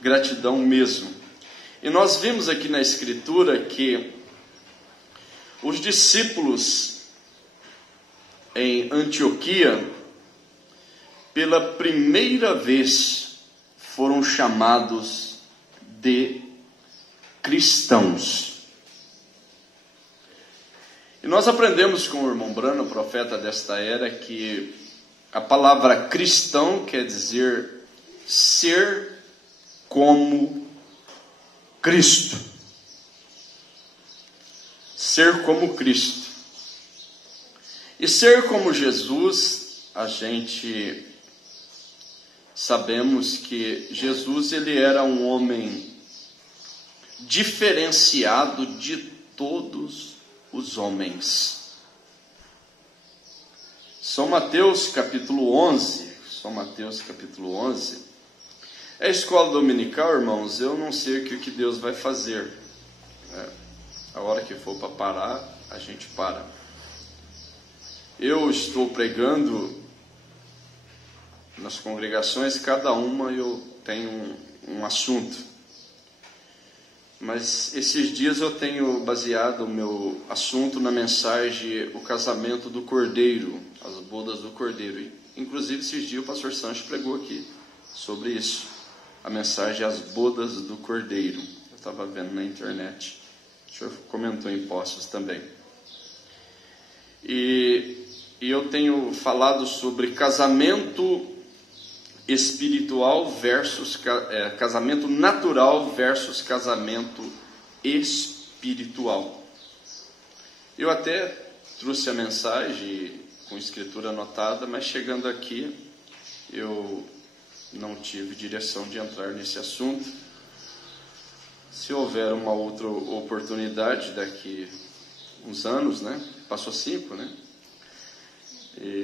Gratidão mesmo. E nós vimos aqui na Escritura que os discípulos em Antioquia, pela primeira vez, foram chamados de cristãos. E nós aprendemos com o irmão Brano, profeta desta era, que a palavra cristão quer dizer ser como Cristo. Ser como Cristo. E ser como Jesus, a gente sabemos que Jesus, ele era um homem diferenciado de todos os homens. São Mateus capítulo 11, é a escola dominical, irmãos. Eu não sei o que Deus vai fazer. A hora que for para parar, a gente para. Eu estou pregando nas congregações, cada uma eu tenho um assunto. Mas esses dias eu tenho baseado o meu assunto na mensagem O Casamento do Cordeiro, as bodas do Cordeiro. Inclusive esses dias o pastor Sancho pregou aqui sobre isso. A mensagem As Bodas do Cordeiro. Eu estava vendo na internet. O senhor comentou em Poços também. E eu tenho falado sobre casamento espiritual versus casamento natural versus casamento espiritual. Eu até trouxe a mensagem com escritura anotada, mas chegando aqui eu não tive direção de entrar nesse assunto. Se houver uma outra oportunidade daqui uns anos, né? Passou 5, né?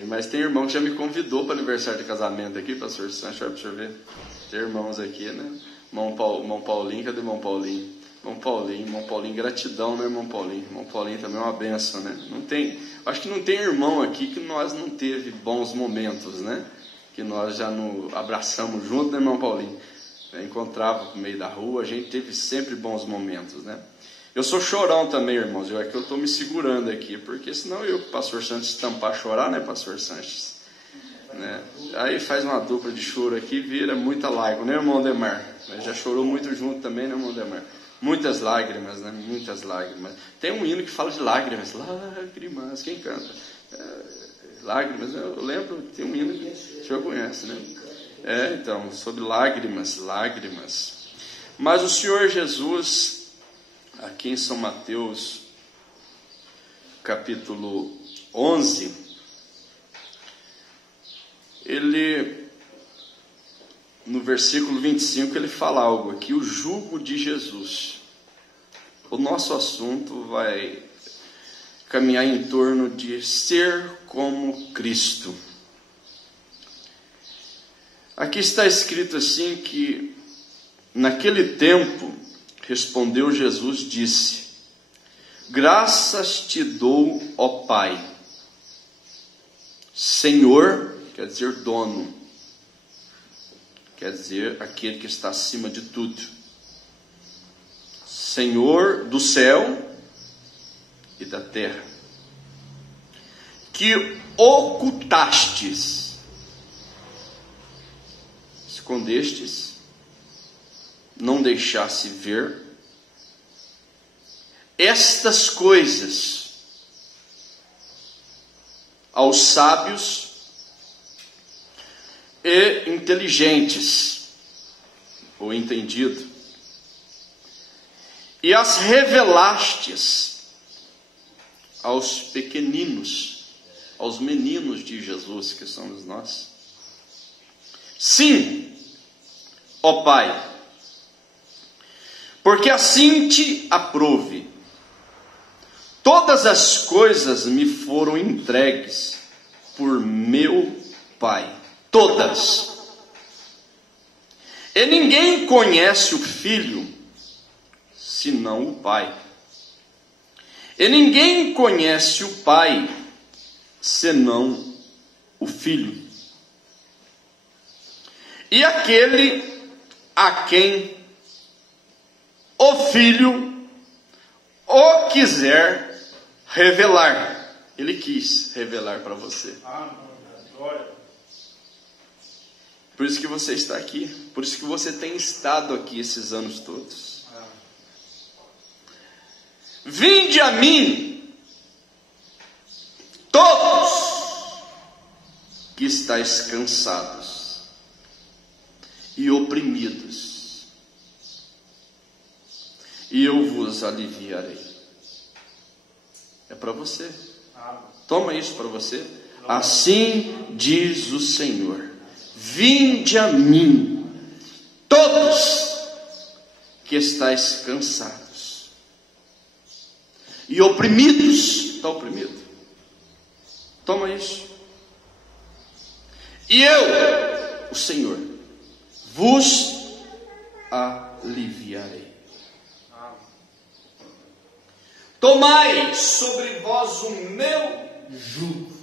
Mas tem irmão que já me convidou para aniversário de casamento aqui, pastor Sancho, para o senhor ver. Tem irmãos aqui, né? Irmão Paulinho, cadê irmão Paulinho? Irmão Paulinho, gratidão, né, irmão Paulinho? Irmão Paulinho também é uma benção, né? Acho que não tem irmão aqui que nós não teve bons momentos, né? Que nós já nos abraçamos junto, né, irmão Paulinho? Encontrava no meio da rua, a gente teve sempre bons momentos, né? Eu sou chorão também, irmãos. É que eu estou me segurando aqui, porque senão eu, pastor Sanches, estampar chorar, né, pastor Sanches? Né? Aí faz uma dupla de choro aqui, vira muita lágrima, né, irmão Demar? Já chorou muito junto também, né, irmão Demar? Muitas lágrimas, né? Muitas lágrimas. Tem um hino que fala de lágrimas. Lágrimas, quem canta? Lágrimas, eu lembro, tem um hino que o senhor conhece, né? Então, sobre lágrimas. Mas o Senhor Jesus, aqui em São Mateus, capítulo 11, ele, no versículo 25, ele fala algo aqui, o jugo de Jesus. O nosso assunto vai caminhar em torno de ser como Cristo. Aqui está escrito assim que, naquele tempo, respondeu Jesus, disse: graças te dou, ó Pai. Senhor, quer dizer dono, quer dizer aquele que está acima de tudo. Senhor do céu e da terra, que ocultastes, escondestes, não deixasse ver estas coisas aos sábios e inteligentes, ou entendido, e as revelastes aos pequeninos, aos meninos de Jesus, que somos nós. Sim, ó Pai, porque assim te aprouve. Todas as coisas me foram entregues por meu Pai. Todas. E ninguém conhece o Filho, senão o Pai. E ninguém conhece o Pai, senão o Filho. E aquele a quem o Filho o quiser revelar. Ele quis revelar para você. Por isso que você está aqui. Por isso que você tem estado aqui esses anos todos. Vinde a mim, todos que estáis cansados e oprimidos, e eu vos aliviarei. É para você. Toma isso para você. Assim diz o Senhor: vinde a mim, todos que estáis cansados e oprimidos. Está oprimido? Toma isso. E eu, o Senhor, vos aliviarei. Tomai sobre vós o meu jugo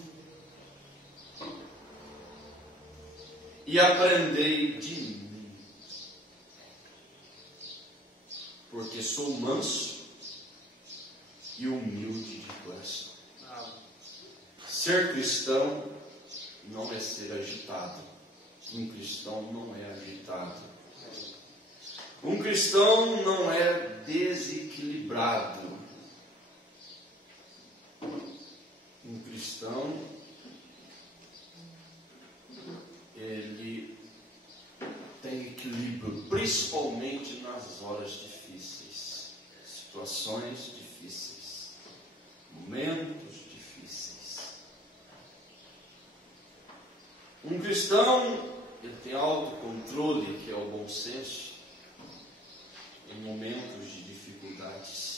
e aprendei de mim, porque sou manso e humilde de coração. Ser cristão não é ser agitado. Um cristão não é agitado. Um cristão não é desequilibrado. Um cristão, ele tem equilíbrio, principalmente nas horas difíceis, situações difíceis, momentos difíceis. Um cristão, ele tem autocontrole, que é o bom senso, em momentos de dificuldades.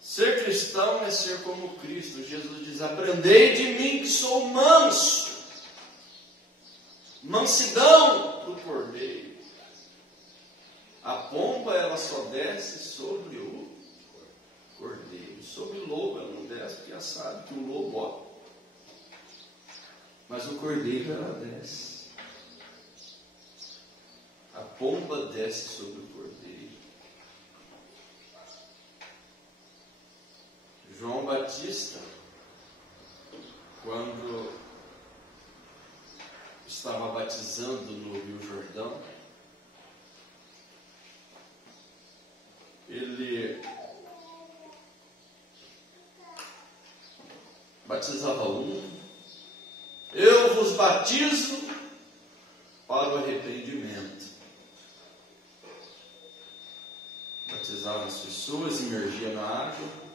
Ser cristão é ser como Cristo. Jesus diz: aprendei de mim que sou manso. Mansidão do cordeiro. A pomba, ela só desce sobre o cordeiro. Sobre o lobo ela não desce, porque ela sabe que o lobo, ó. Mas o cordeiro ela desce. A pomba desce sobre o cordeiro. João Batista, quando estava batizando no Rio Jordão, ele batizava eu vos batizo para o arrependimento. Batizava as pessoas, imergia na água.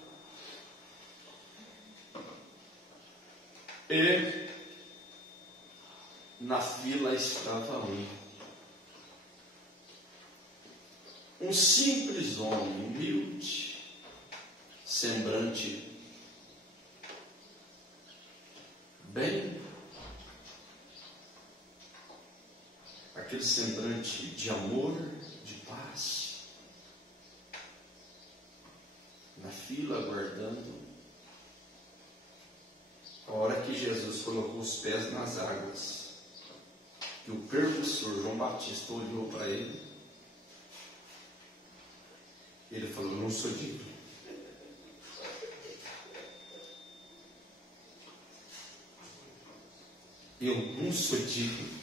E na fila estava um simples homem, humilde, semblante bem, aquele semblante de amor, de paz, na fila aguardando. A hora que Jesus colocou os pés nas águas, e o percussor João Batista olhou para ele, ele falou: não sou digno. Eu não sou digno.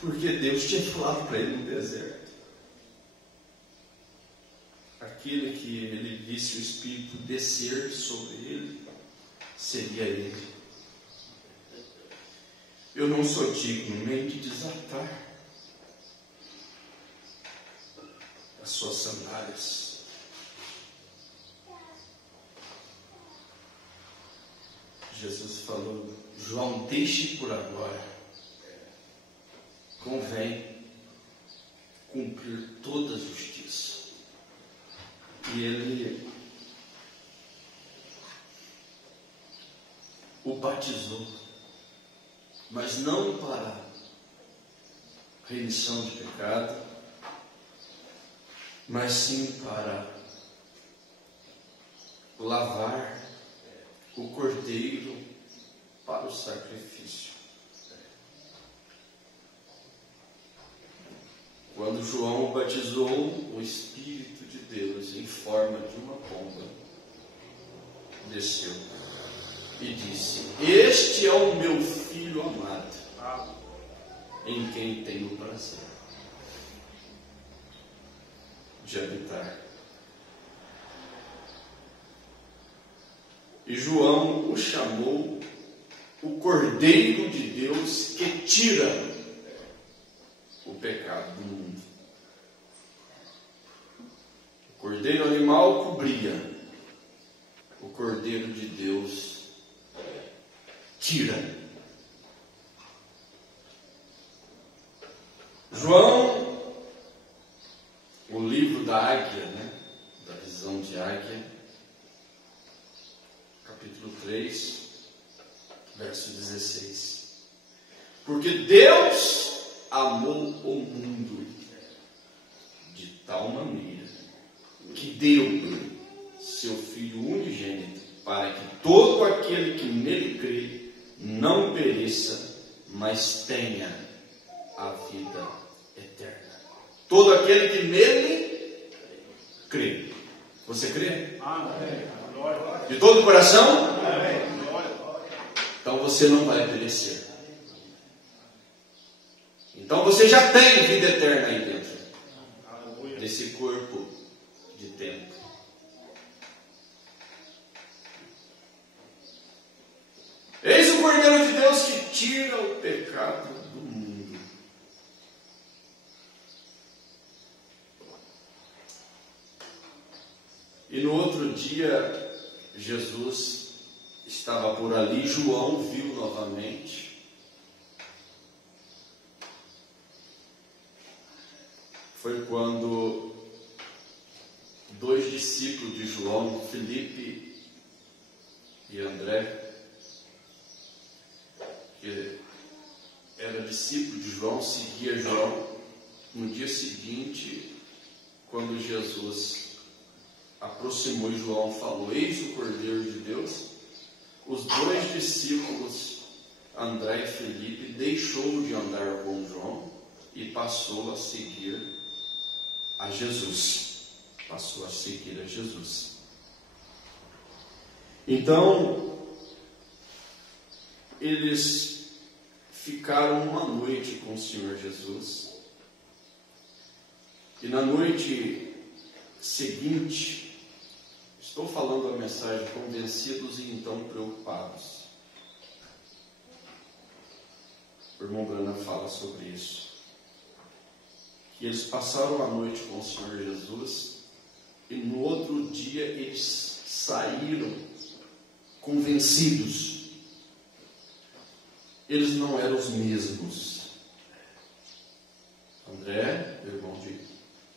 Porque Deus tinha falado para ele no deserto. Aquele que ele visse o Espírito descer sobre ele, seria ele. Eu não sou digno nem de desatar as suas sandálias. Jesus falou: João, deixe por agora. Convém cumprir toda a justiça. E ele o batizou, mas não para remissão de pecado, mas sim para lavar o cordeiro para o sacrifício. Quando João o batizou, o Espírito de Deus, em forma de uma pomba, desceu e disse: Este é o meu filho amado, em quem tenho prazer de habitar. E João o chamou o Cordeiro de Deus que tira o pecado do mundo. O cordeiro animal cobria, o Cordeiro de Deus tira. João, o livro da águia, da visão de águia, capítulo 3, verso 16. Porque Deus amou o mundo de tal maneira que deu seu Filho unigênito, para que todo aquele que nele crê não pereça, mas tenha a vida eterna. Todo aquele que nele crê. Você crê? Amém. De todo o coração? Amém. Então você não vai perecer. Então você já tem vida eterna aí dentro desse corpo de tempo. Eis o Cordeiro de Deus que tira o pecado do mundo. E no outro dia, Jesus estava por ali, João viu novamente. Foi quando dois discípulos de João, Filipe e André, que era discípulo de João, seguia João. No dia seguinte, quando Jesus aproximou e João falou: Eis o Cordeiro de Deus, os dois discípulos, André e Filipe, deixou de andar com João e passou a seguir a Jesus. Passou a seguir a Jesus. Então, eles ficaram uma noite com o Senhor Jesus. E na noite seguinte, estou falando a mensagem convencidos e então preocupados. O irmão Brana fala sobre isso. Que eles passaram a noite com o Senhor Jesus e no outro dia eles saíram convencidos. Eles não eram os mesmos. André, irmão de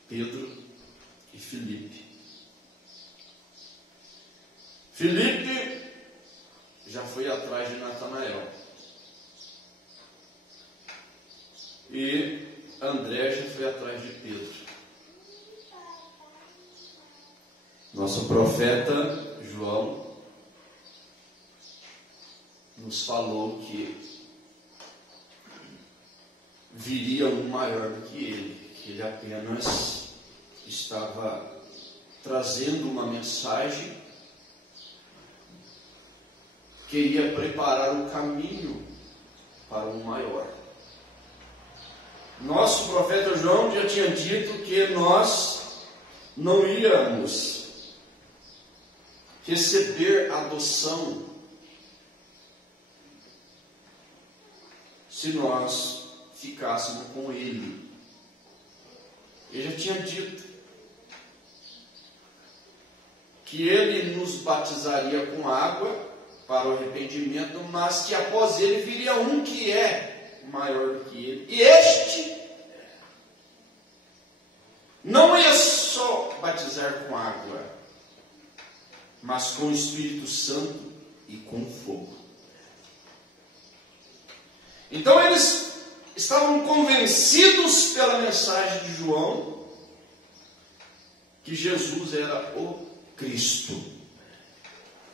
Pedro e Filipe. Filipe já foi atrás de Natanael. E André já foi atrás de Pedro. Nosso profeta João nos falou que viria um maior do que ele apenas estava trazendo uma mensagem, queria preparar o caminho para um maior. Nosso profeta João já tinha dito que nós não íamos receber adoção se nós ficássemos com ele. Ele já tinha dito que ele nos batizaria com água para o arrependimento, mas que após ele viria um que é maior do que ele. E este não ia só batizar com água, mas com o Espírito Santo e com fogo. Então eles estavam convencidos pela mensagem de João que Jesus era o Cristo,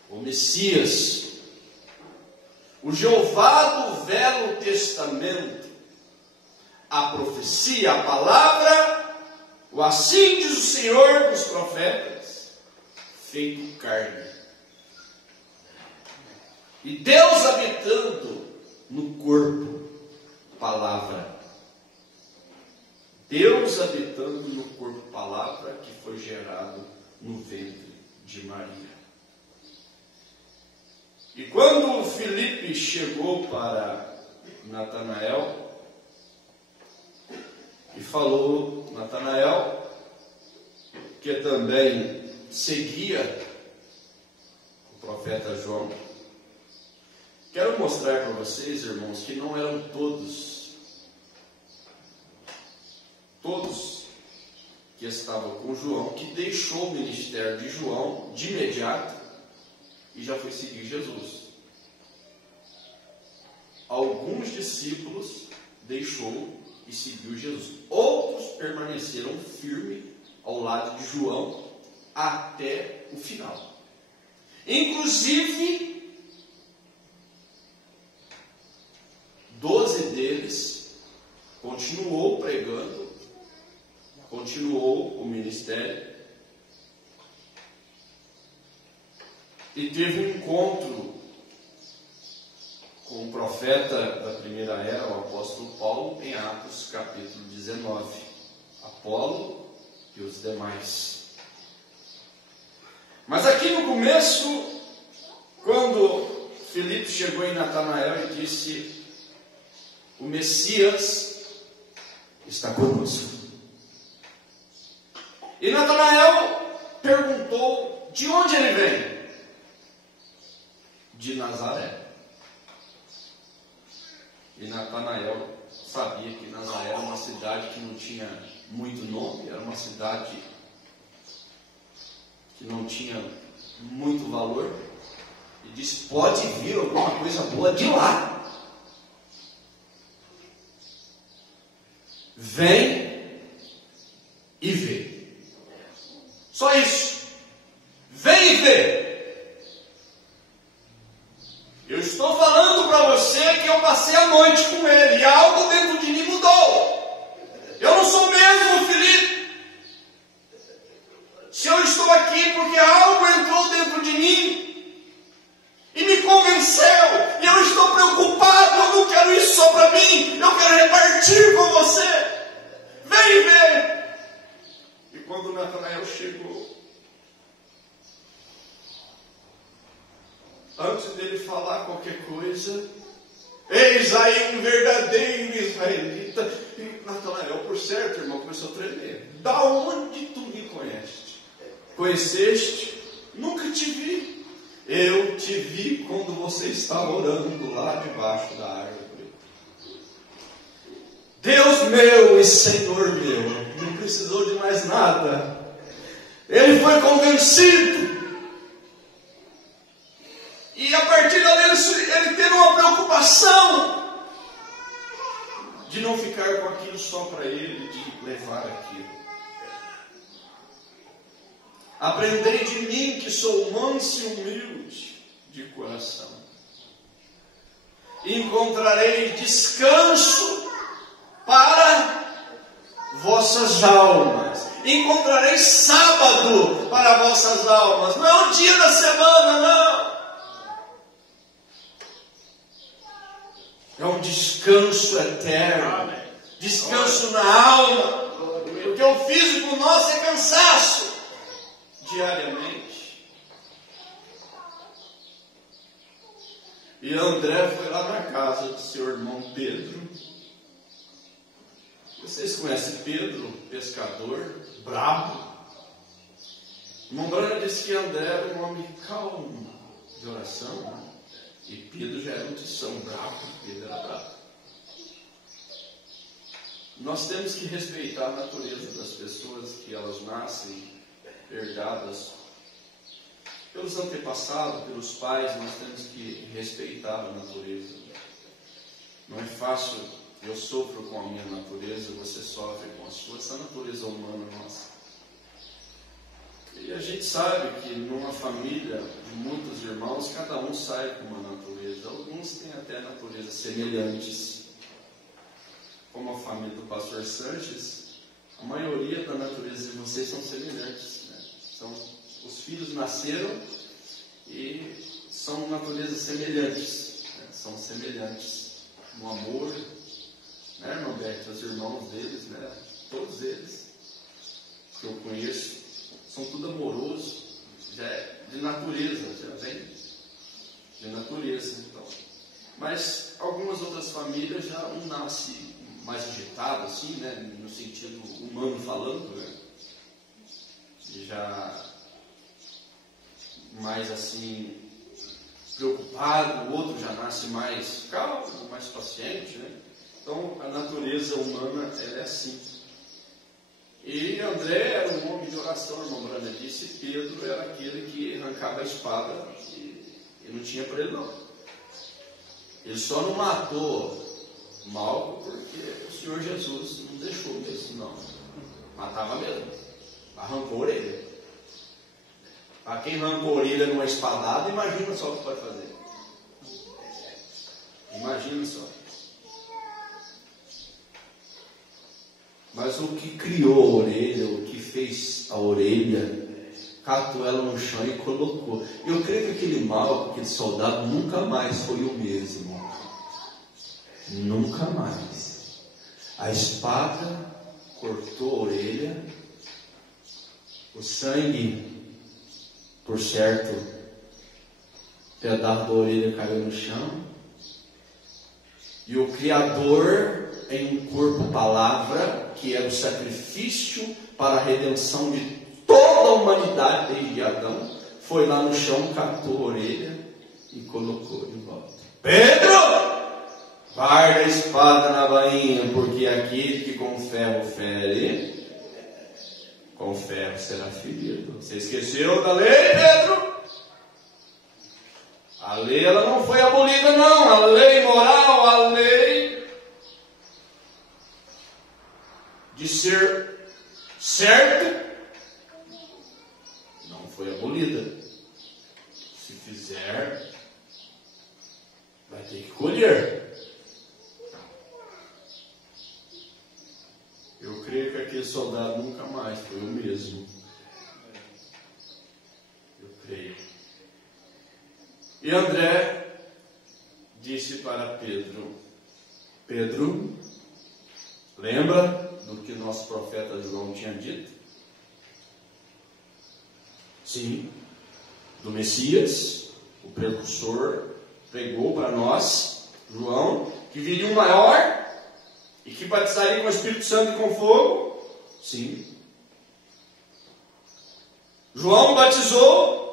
o Messias, o Jeová do Velho Testamento, a profecia, a palavra, o assim diz o Senhor dos profetas, feito carne. E Deus habitando no corpo, palavra. Deus habitando no corpo, palavra, que foi gerado no ventre de Maria. E quando Filipe chegou para Natanael e falou, Natanael, que também seguia o profeta João, quero mostrar para vocês, irmãos, que não eram todos que estavam com João, que deixou o ministério de João de imediato e já foi seguir Jesus. Alguns discípulos deixou e seguiu Jesus. Outros permaneceram firmes ao lado de João até o final. Inclusive, 12 deles continuou pregando, continuou o ministério e teve um encontro com o profeta da primeira era, o apóstolo Paulo, em Atos capítulo 19. Apolo e os demais. Mas aqui no começo, quando Filipe chegou em Natanael e disse: o Messias está conosco. E Natanael perguntou: de onde ele vem? De Nazaré. E Natanael sabia que Nazaré era uma cidade que não tinha muito nome, era uma cidade que não tinha muito valor. E disse: pode vir alguma coisa boa de lá. Vem e vê. Só isso. Vem e vê. Eu estou falando para você que eu passei a noite com ele e algo dentro de mim mudou. Eu não sou o mesmo, Filipe. Se eu estou aqui porque algo entrou dentro de mim e me convenceu, e eu estou preocupado, eu não quero isso só para mim, eu quero repartir com você. Vem ver. E quando Natanael chegou, antes dele falar qualquer coisa, eis aí um verdadeiro israelita. E Natanael, por certo, irmão, começou a tremer. Da onde tu me conheceste? Conheceste? Nunca te vi. Eu te vi quando você estava orando lá debaixo da árvore. Deus meu e Senhor meu, não precisou de mais nada. Ele foi convencido. E a partir dali ele teve uma preocupação de não ficar com aquilo só para ele, de levar aquilo. Aprendei de mim que sou manso e humilde de coração. Encontrarei descanso para vossas almas. Encontrarei sábado para vossas almas. Não é um dia da semana, não. É um descanso eterno. Descanso na alma. Porque o físico nosso é cansaço. Diariamente. E André foi lá na casa do seu irmão Pedro. Vocês conhecem Pedro, pescador, bravo. O irmão Brana disse que André era um homem calmo de oração, né? E Pedro já era um tição bravo. Pedro era bravo. Nós temos que respeitar a natureza das pessoas, que elas nascem herdadas pelos antepassados, pelos pais. Nós temos que respeitar a natureza. Não é fácil. Eu sofro com a minha natureza, você sofre com a sua. Essa natureza humana nossa. E a gente sabe que numa família de muitos irmãos, cada um sai com uma natureza. Alguns têm até naturezas semelhantes. Como a família do pastor Sanches, a maioria da natureza de vocês são semelhantes, né? Então, os filhos nasceram e são naturezas semelhantes, né? São semelhantes no amor, né, irmão Beto? Os irmãos deles, né? Todos eles que eu conheço, são tudo amorosos, já é de natureza, já vem de natureza. Então. Mas algumas outras famílias já um nasce mais agitado, assim, né, no sentido humano falando, né, e já mais assim preocupado, o outro já nasce mais calmo, mais paciente, né? Então a natureza humana ela é assim. E André era um homem de oração, irmão Branda disse, e Pedro era aquele que arrancava a espada e não tinha para ele não. Ele só não matou Malco porque o Senhor Jesus não deixou mesmo, não. Matava mesmo. Arrancou a orelha. Para quem arrancou a orelha numa espadada, imagina só o que pode fazer. Imagina só. Mas o que criou a orelha, o que fez a orelha, catou ela no chão e colocou. Eu creio que aquele Malco, aquele soldado, nunca mais foi o mesmo. Nunca mais. A espada cortou a orelha, o sangue, por certo, pedaço da orelha caiu no chão, e o Criador, em um corpo palavra, que era o sacrifício para a redenção de toda a humanidade desde Adão, foi lá no chão, catou a orelha e colocou de volta. Pedro! Guarda a espada na bainha, porque aquele que com ferro fere, com ferro será ferido. Você esqueceu da lei, Pedro? A lei ela não foi abolida, não. A lei moral, a lei de ser certo, não foi abolida. Se fizer, vai ter que colher. Eu creio que aquele soldado nunca mais foi o mesmo. Eu creio. E André disse para Pedro: Pedro, lembra do que o nosso profeta João tinha dito? Sim, do Messias, o precursor, pregou para nós, João, que viria um maior e que batizaria com o Espírito Santo e com fogo. Sim. João batizou.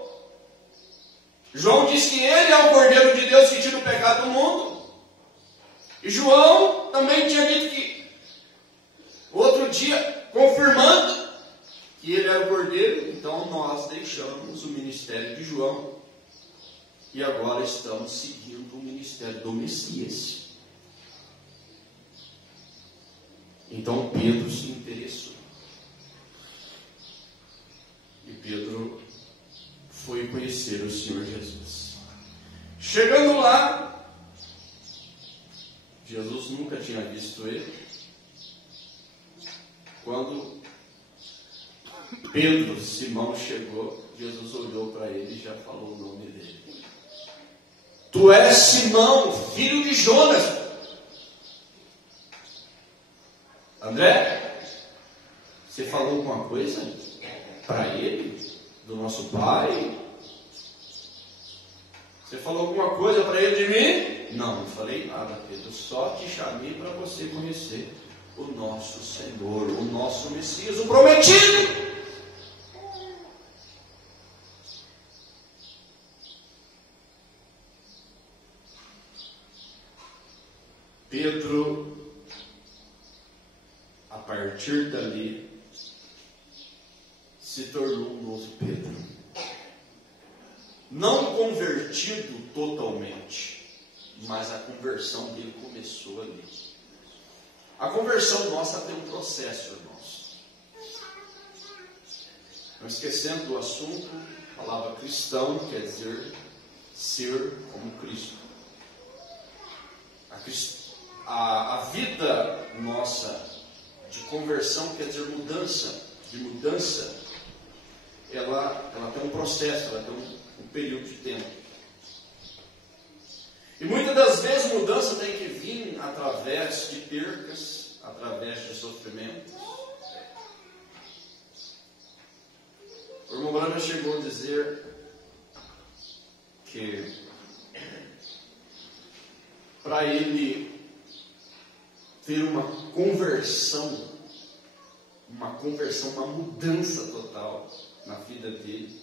João disse que ele é o Cordeiro de Deus que tira o pecado do mundo. E João também tinha dito que, outro dia, confirmando que ele era o Cordeiro. Então nós deixamos o ministério de João e agora estamos seguindo o ministério do Messias. Então Pedro se interessou. E Pedro foi conhecer o Senhor Jesus. Chegando lá, Jesus nunca tinha visto ele. Quando Pedro, Simão, chegou, Jesus olhou para ele e já falou o nome dele. Tu és Simão, filho de Jonas. André, você falou alguma coisa para ele, do nosso pai? Você falou alguma coisa para ele de mim? Não, não falei nada, Pedro. Só te chamei para você conhecer o nosso Senhor, o nosso Messias, o prometido. Pedro, a partir dali, se tornou um novo Pedro. Não convertido totalmente, mas a conversão dele começou ali. A conversão nossa tem um processo, irmãos. Não esquecendo do assunto, a palavra cristão quer dizer ser como Cristo. A vida nossa de conversão quer dizer mudança, de mudança, ela tem um processo, ela tem um período de tempo. E muitas das vezes mudança tem que vir através de percas, através de sofrimentos. O irmão Branham chegou a dizer que para ele ter uma conversão, uma mudança total na vida dele,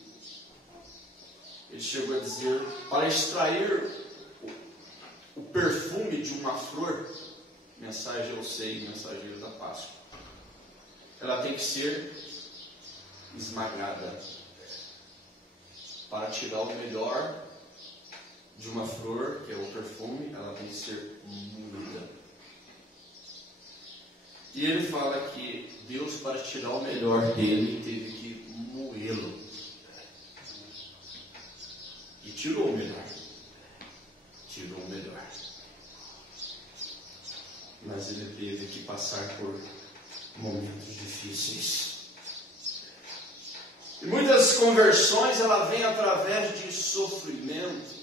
ele chegou a dizer, para extrair o perfume de uma flor, mensagem eu sei, mensageiro da Páscoa, ela tem que ser esmagada. Para tirar o melhor de uma flor, que é o perfume, ela tem que ser moída. E ele fala que Deus, para tirar o melhor dele, teve que moê-lo. E tirou o melhor. Tirou o melhor. Mas ele teve que passar por momentos difíceis. E muitas conversões, ela vem através de sofrimento,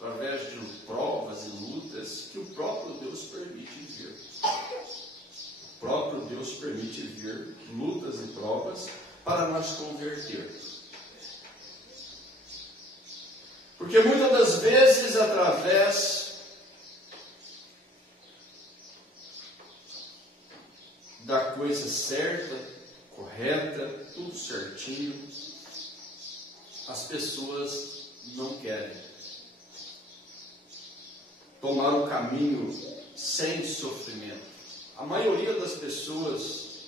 através de provas e lutas que o próprio Deus permite vir. O próprio Deus permite vir lutas e provas para nós converter. Porque muitas das vezes, através da coisa certa, correta, tudo certinho, as pessoas não querem tomar o caminho sem sofrimento. A maioria das pessoas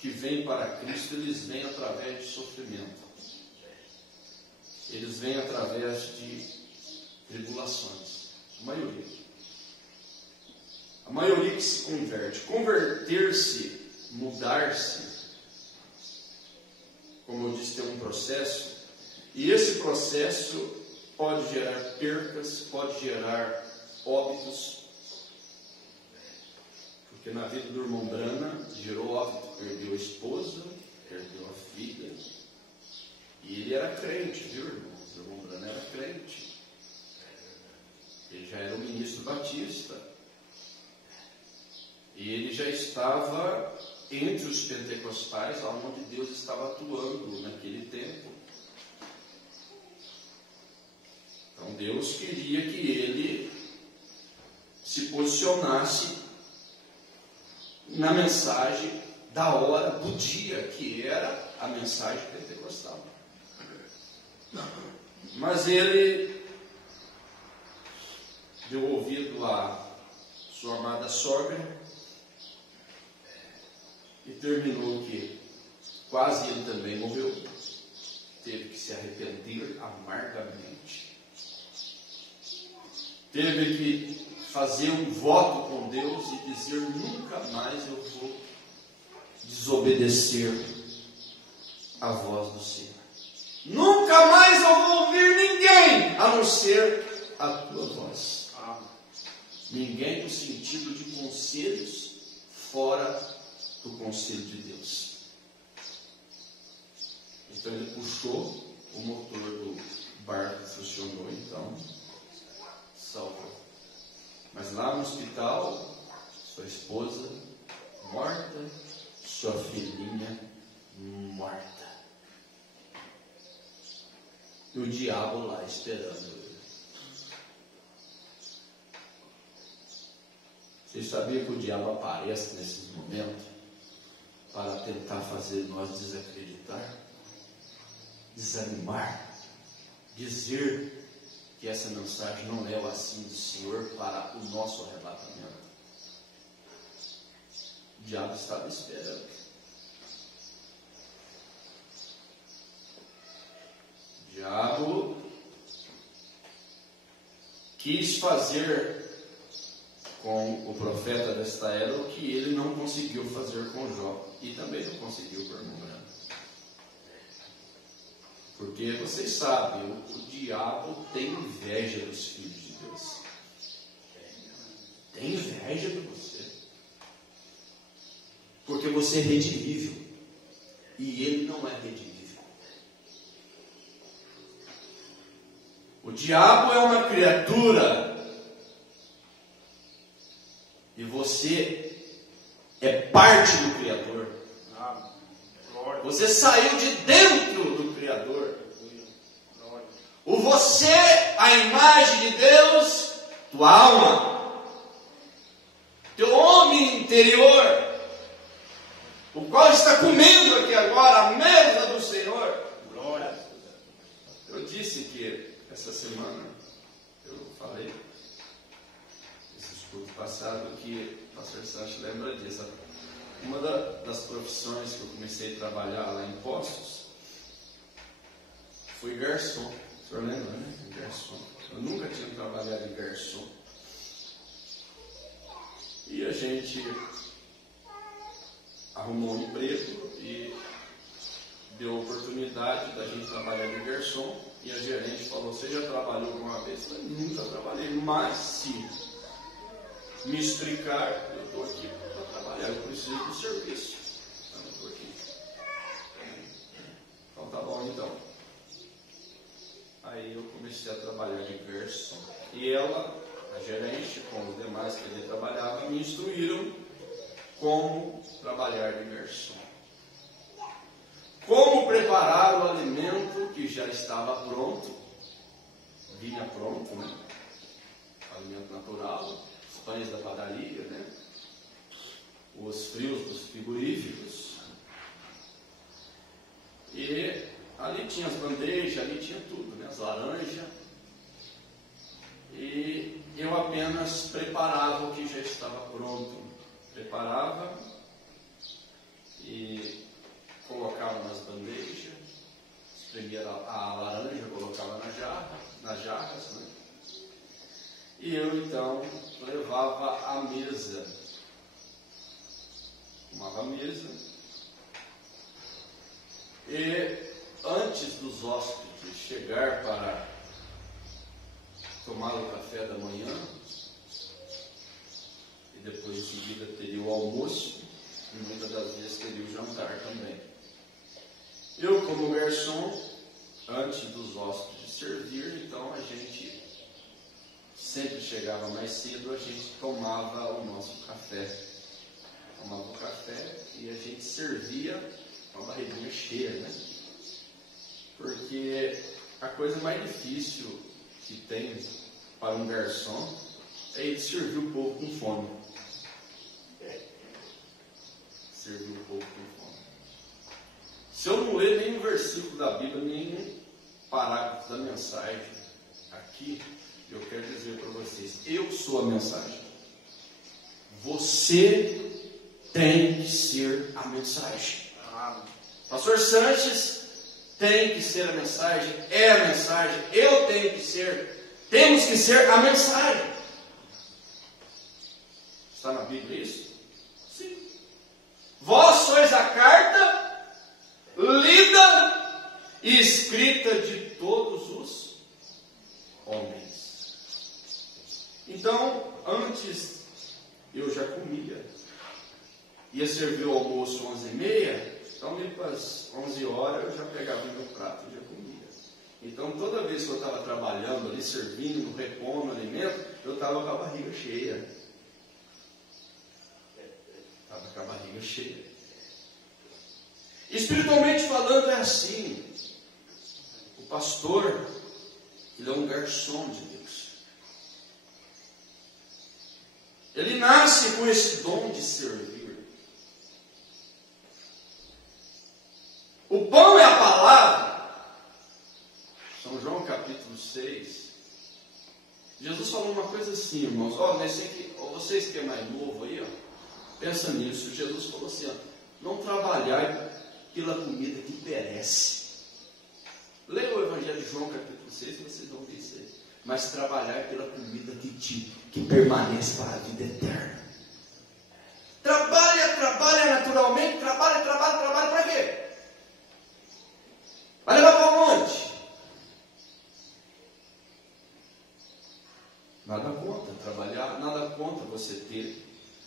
que vêm para Cristo, eles vêm através de sofrimento. Eles vêm através de tribulações. A maioria. A maioria que se converte. Converter-se, mudar-se, como eu disse, tem um processo, e esse processo pode gerar percas, pode gerar óbitos, porque na vida do irmão Branham gerou óbito, perdeu a esposa, perdeu a filha, e ele era crente, viu, irmãos? O irmão Branham era crente, ele já era um ministro batista, e ele já estava entre os pentecostais, onde Deus estava atuando naquele tempo. Então Deus queria que ele se posicionasse na mensagem da hora, do dia, que era a mensagem pentecostal. Mas ele deu ouvido à sua amada sogra, e terminou que quase ele também morreu. Teve que se arrepender amargamente. Teve que fazer um voto com Deus e dizer: nunca mais eu vou desobedecer a voz do Senhor. Nunca mais eu vou ouvir ninguém a não ser a tua voz. Ninguém no sentido de conselhos fora do conselho de Deus. Então ele puxou o motor do barco, funcionou, então salvou. Mas lá no hospital, sua esposa morta, sua filhinha morta, e o diabo lá esperando ele. Você sabia que o diabo aparece nesses momentos para tentar fazer nós desacreditar, desanimar, dizer que essa mensagem não é o assim do Senhor para o nosso arrebatamento? O diabo estava esperando. O diabo quis fazer com o profeta desta era o que ele não conseguiu fazer com Jó, e também não conseguiu com o irmão Branham. Porque vocês sabem, o diabo tem inveja dos filhos de Deus. Tem inveja de você. Porque você é redimível. E ele não é redimível. O diabo é uma criatura. E você é parte do Criador. Você saiu de dentro do Criador. O você, a imagem de Deus, tua alma, teu homem interior, o qual está comendo aqui agora a mesa do Senhor. Glória. Eu disse que essa semana, eu falei, esse estudo passado, que o pastor Sancho lembra disso. Uma das profissões que eu comecei a trabalhar lá em Poços foi garçom. O senhor lembra, né? Garçom. Eu nunca tinha trabalhado em garçom. E a gente arrumou um emprego e deu a oportunidade da gente trabalhar de garçom. E a gerente falou: você já trabalhou alguma vez? Eu falei: nunca trabalhei, mas se me explicar, eu estou aqui para trabalhar, eu preciso do serviço. Eu estou aqui. Então tá bom então. Aí eu comecei a trabalhar de garçom. E ela, a gerente, com os demais que ali trabalhavam, me instruíram como trabalhar de garçom. Como preparar o alimento que já estava pronto, vinha pronto, né? Alimento natural, os pães da padaria, né? Os frios dos frigoríficos. E ali tinha as bandejas, ali tinha tudo, né? As laranjas. E eu apenas preparava o que já estava pronto. Preparava e colocava nas bandejas, espremia a laranja, colocava nas jarras, né? E eu então levava à mesa, arrumava a mesa, e antes dos hóspedes chegar para tomar o café da manhã, e depois em seguida teria o almoço, e muitas das vezes teria o jantar também. Eu, como garçom, antes dos hóspedes servir, então a gente sempre chegava mais cedo, a gente tomava o nosso café. Tomava o café e a gente servia com a barriguinha cheia, né? Porque a coisa mais difícil que tem para um garçom é ele servir o povo com fome. Servir o povo com fome. Se eu não ler nenhum versículo da Bíblia, nenhum parágrafo da mensagem aqui, eu quero dizer para vocês: eu sou a mensagem. Você tem que ser a mensagem. Pastor Sanches tem que ser a mensagem, é a mensagem, eu tenho que ser, temos que ser a mensagem. Está na Bíblia isso? Sim. Vós sois a carta lida e escrita de todos os homens. Então, antes eu já comia. Ia servir o almoço 11h30, então para as 11 horas eu já pegava o meu prato e já comia. Então toda vez que eu estava trabalhando ali, servindo, repondo alimento, eu estava com a barriga cheia. Estava com a barriga cheia. Espiritualmente falando é assim. O pastor, ele é um garçom de Deus. Ele nasce com esse dom de servir. O pão é a palavra. São João capítulo 6. Jesus falou uma coisa assim, irmãos. Vocês que é mais novo aí, pensa nisso. Jesus falou assim: não trabalhai pela comida que perece. Leia o Evangelho de João capítulo 6, vocês vão ver isso aí. Mas trabalhar pela comida que permanece para a vida eterna. Trabalha naturalmente, trabalha para quê? Vai levar para onde?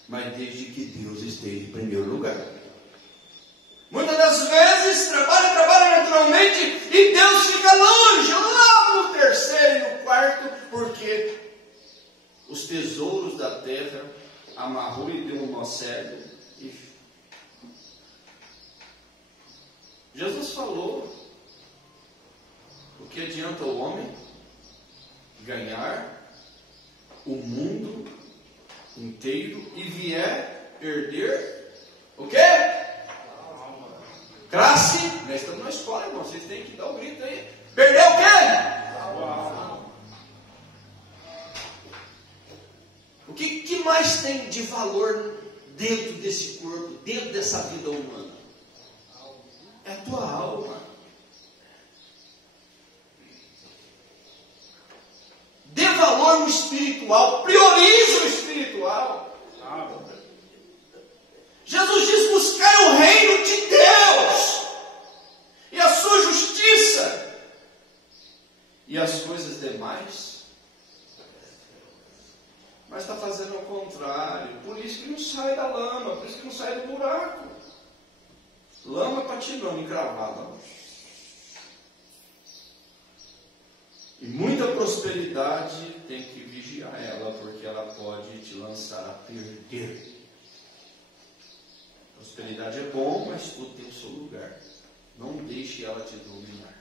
mas desde que Deus esteja em primeiro lugar. Muitas das vezes trabalha naturalmente e Deus fica longe, lá no terceiro e no quarto, porque os tesouros da terra amarrou e deu um nó cego. Jesus falou: o que adianta o homem ganhar o mundo inteiro e vier perder o quê? Classe, nós estamos na escola, irmão, vocês têm que dar um grito aí. Perder o quê? O que mais tem de valor dentro desse corpo, dentro dessa vida humana? É a tua alma. Dê valor no espiritual, priorize o espiritual. Jesus diz: buscai o reino de Deus e a sua justiça, e as coisas demais. Mas está fazendo o contrário. Por isso que não sai da lama, por isso que não sai do buraco. Lama patinando, encravada. E muita prosperidade, tem que vigiar ela, porque ela pode te lançar a perder. Prosperidade é bom, mas tudo tem o seu lugar. Não deixe ela te dominar,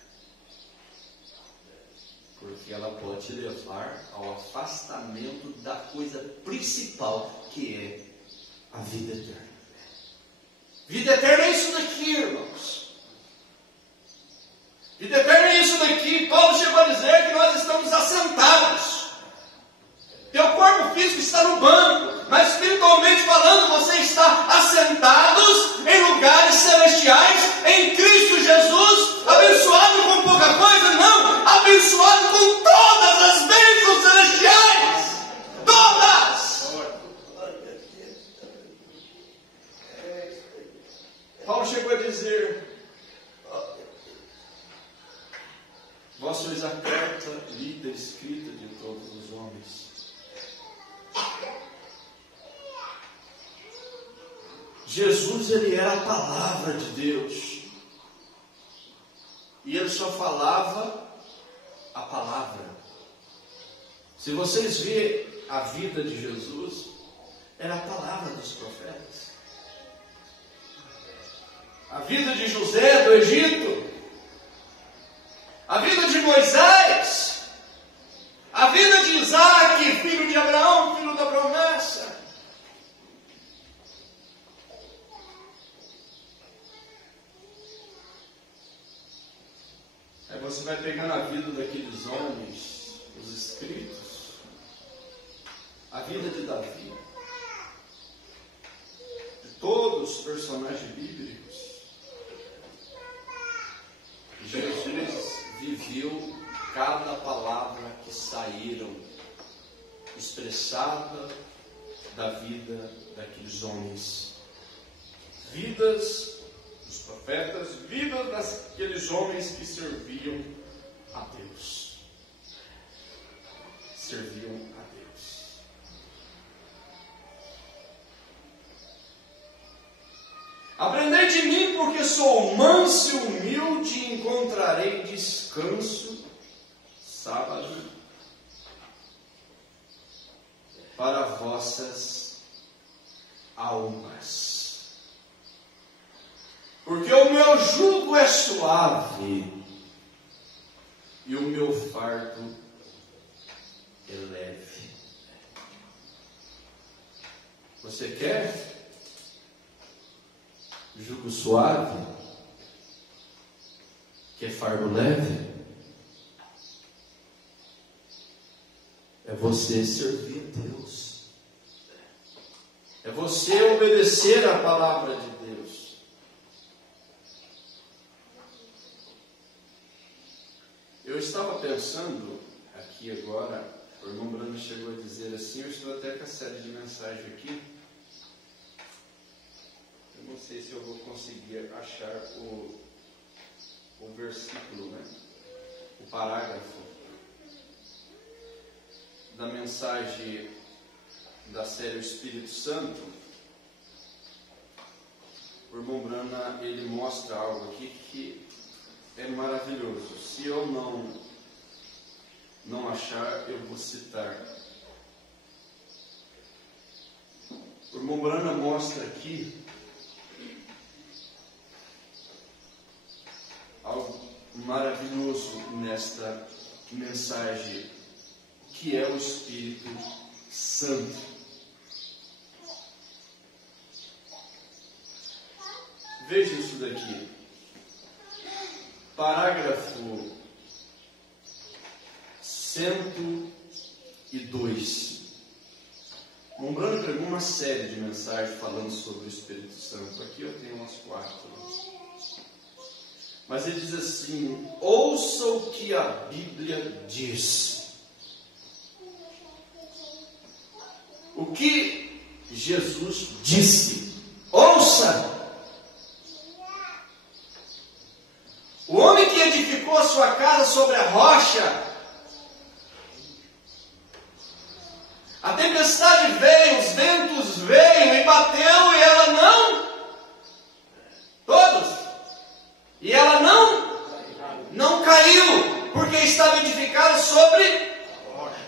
porque ela pode te levar ao afastamento da coisa principal, que é a vida eterna. Vida eterna é isso daqui, irmãos. Vida eterna é isso daqui. Paulo chegou a dizer que nós estamos assentados. Teu corpo físico está no banco, mas espiritualmente falando, você está assentados em lugares celestiais, em Cristo Jesus, abençoado com pouca coisa? Não, abençoado com todas as bênçãos celestiais. Todas! Paulo chegou a dizer: vós sois a carta lida, escrita de todos os homens. Jesus, ele era a palavra de Deus, e ele só falava a palavra. Se vocês verem a vida de Jesus, era a palavra dos profetas. A vida de José do Egito, a vida de Moisés, a vida de Isaac, filho de Abraão, filho da promessa. Aí você vai pegando a vida daqueles homens, os escritos, a vida de Davi, de todos os personagens bíblicos. Jesus viveu cada palavra que saíram expressada da vida daqueles homens. Vidas dos profetas, vidas daqueles homens que serviam a Deus. Serviam a Deus. Aprendei de mim, porque sou manso e humilde, e encontrarei descanso, sábado, para vossas almas. Porque o meu jugo é suave e o meu fardo é leve. Você quer jugo suave? Quer fardo leve? É você servir a Deus. É você obedecer a palavra de Deus. Eu estava pensando aqui agora, o irmão Brando chegou a dizer assim, eu estou até com a série de mensagens aqui. Eu não sei se eu vou conseguir achar o versículo, né? O parágrafo da mensagem da série O Espírito Santo, o irmão Brana, ele mostra algo aqui que é maravilhoso. Se eu não achar, eu vou citar. O irmão Brana mostra aqui algo maravilhoso nesta mensagem, que é o Espírito Santo. Veja isso daqui. Parágrafo 102. Mombrano pregou uma série de mensagens falando sobre o Espírito Santo. Aqui eu tenho umas 4. Mas ele diz assim: ouça o que a Bíblia diz. O que Jesus disse. Ouça! O homem que edificou a sua casa sobre a rocha, a tempestade veio, os ventos veio e bateu, e ela não, todos, e ela não caiu, porque estava edificada sobre a rocha.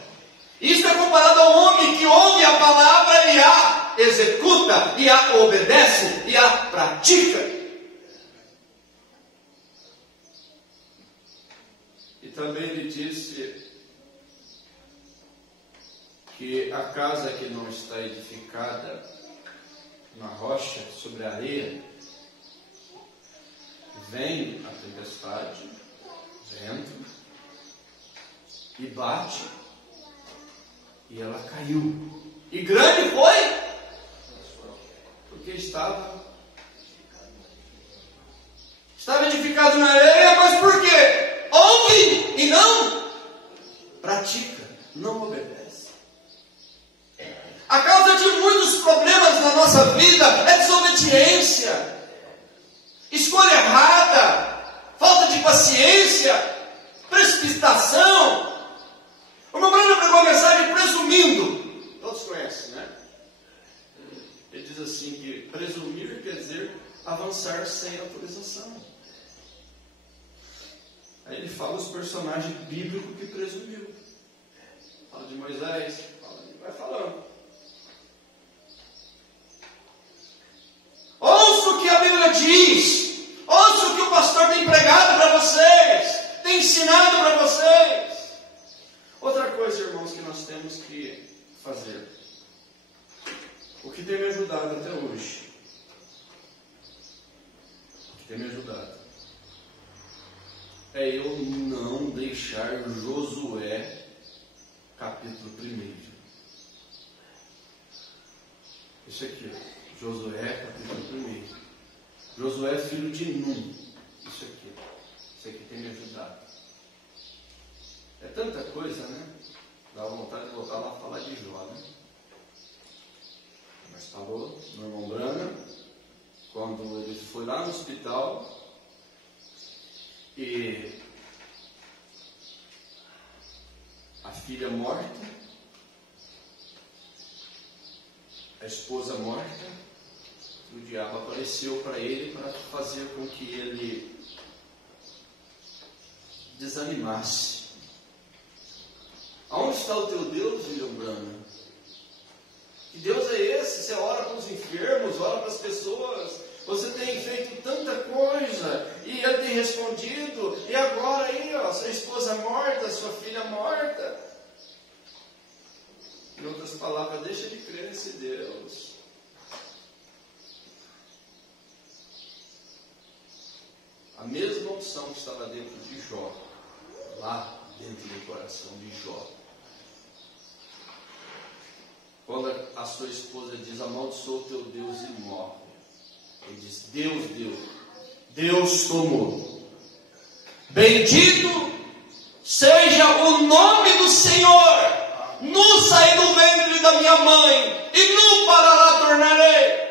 Isto é comparado ao homem que ouve a palavra e a executa, e a obedece, e a pratica. E também ele disse que a casa que não está edificada na rocha, sobre a areia, vem a tempestade, vento, e bate, e ela caiu. E grande foi, porque estava edificado na areia, mas por quê? Ouve e não pratica, não obedece. A causa de muitos problemas na nossa vida é desobediência, escolha errada, falta de paciência, precipitação. O meu Brana pregou a mensagem presumindo. Todos conhecem, né? Ele diz assim que presumir quer dizer avançar sem autorização. Aí ele fala os personagens bíblicos que presumiu. Fala de Moisés, vai falando. Ouça o que a Bíblia diz. Ouça o que o pastor tem pregado para vocês, tem ensinado para vocês. Outra coisa, irmãos, que nós temos que fazer, o que tem me ajudado até hoje, é eu não deixar Josué, capítulo 1. Isso aqui, Josué, capítulo 1. Josué, filho de Nun. Isso aqui tem me ajudado. É tanta coisa, né? Dá vontade de voltar lá e falar de Jó, né? Mas falou no irmão Brana, quando ele foi lá no hospital, e a filha morta, a esposa morta, o diabo apareceu para ele para fazer com que ele desanimasse. Aonde está o teu Deus, irmão Brana? Que Deus é esse? Você ora para os enfermos, ora para as pessoas. Você tem feito tanta coisa e Ele tem respondido. E agora aí, ó, sua esposa morta, sua filha morta. Em outras palavras, deixa de crer nesse Deus. A mesma opção que estava dentro de Jó, lá dentro do coração de Jó. Quando a sua esposa diz: amaldiçoa o teu Deus e morre. Ele diz: Deus deu, Deus tomou. Bendito seja o nome do Senhor. Nu saí do ventre da minha mãe, e nu para lá tornarei.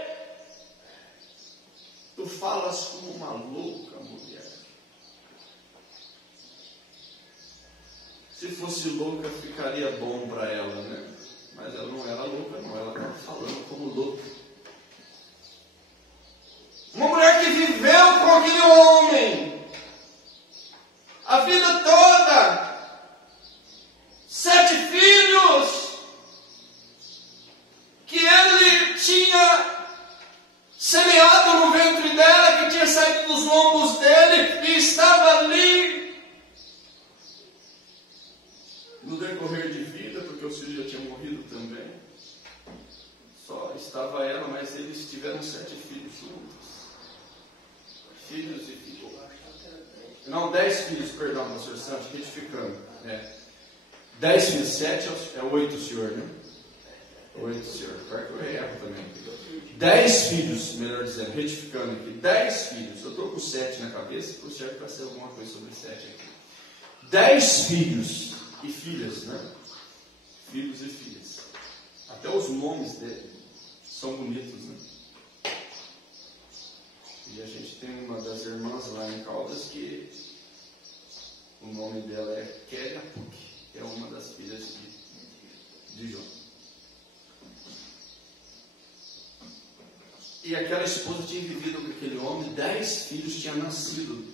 Tu falas como uma louca mulher. Se fosse louca, ficaria bom para ela, né? Mas ela não era louca, não. Ela estava falando como louca. Uma mulher que viveu com aquele homem a vida toda. 7 filhos que ele tinha semeado no ventre dela, que tinha saído dos lombos dele e estava ali. No decorrer de vida, porque os filhos já tinham morrido também, só estava ela, mas eles tiveram 7 filhos juntos. Filhos e filhos. Não, 10 filhos, perdão, pastor Santos, retificando. 10 filhos, 7 é 8, senhor, né? 8, senhor. Claro que eu erro também. 10 filhos, melhor dizendo, retificando aqui. 10 filhos. Eu estou com 7 na cabeça, por certo para ser alguma coisa sobre 7 aqui. 10 filhos e filhas, né? Filhos e filhas. Até os nomes dele são bonitos, né? E a gente tem uma das irmãs lá em Caldas que o nome dela é Kélia Puck, que é uma das filhas de João. E aquela esposa tinha vivido com aquele homem, 10 filhos tinham nascido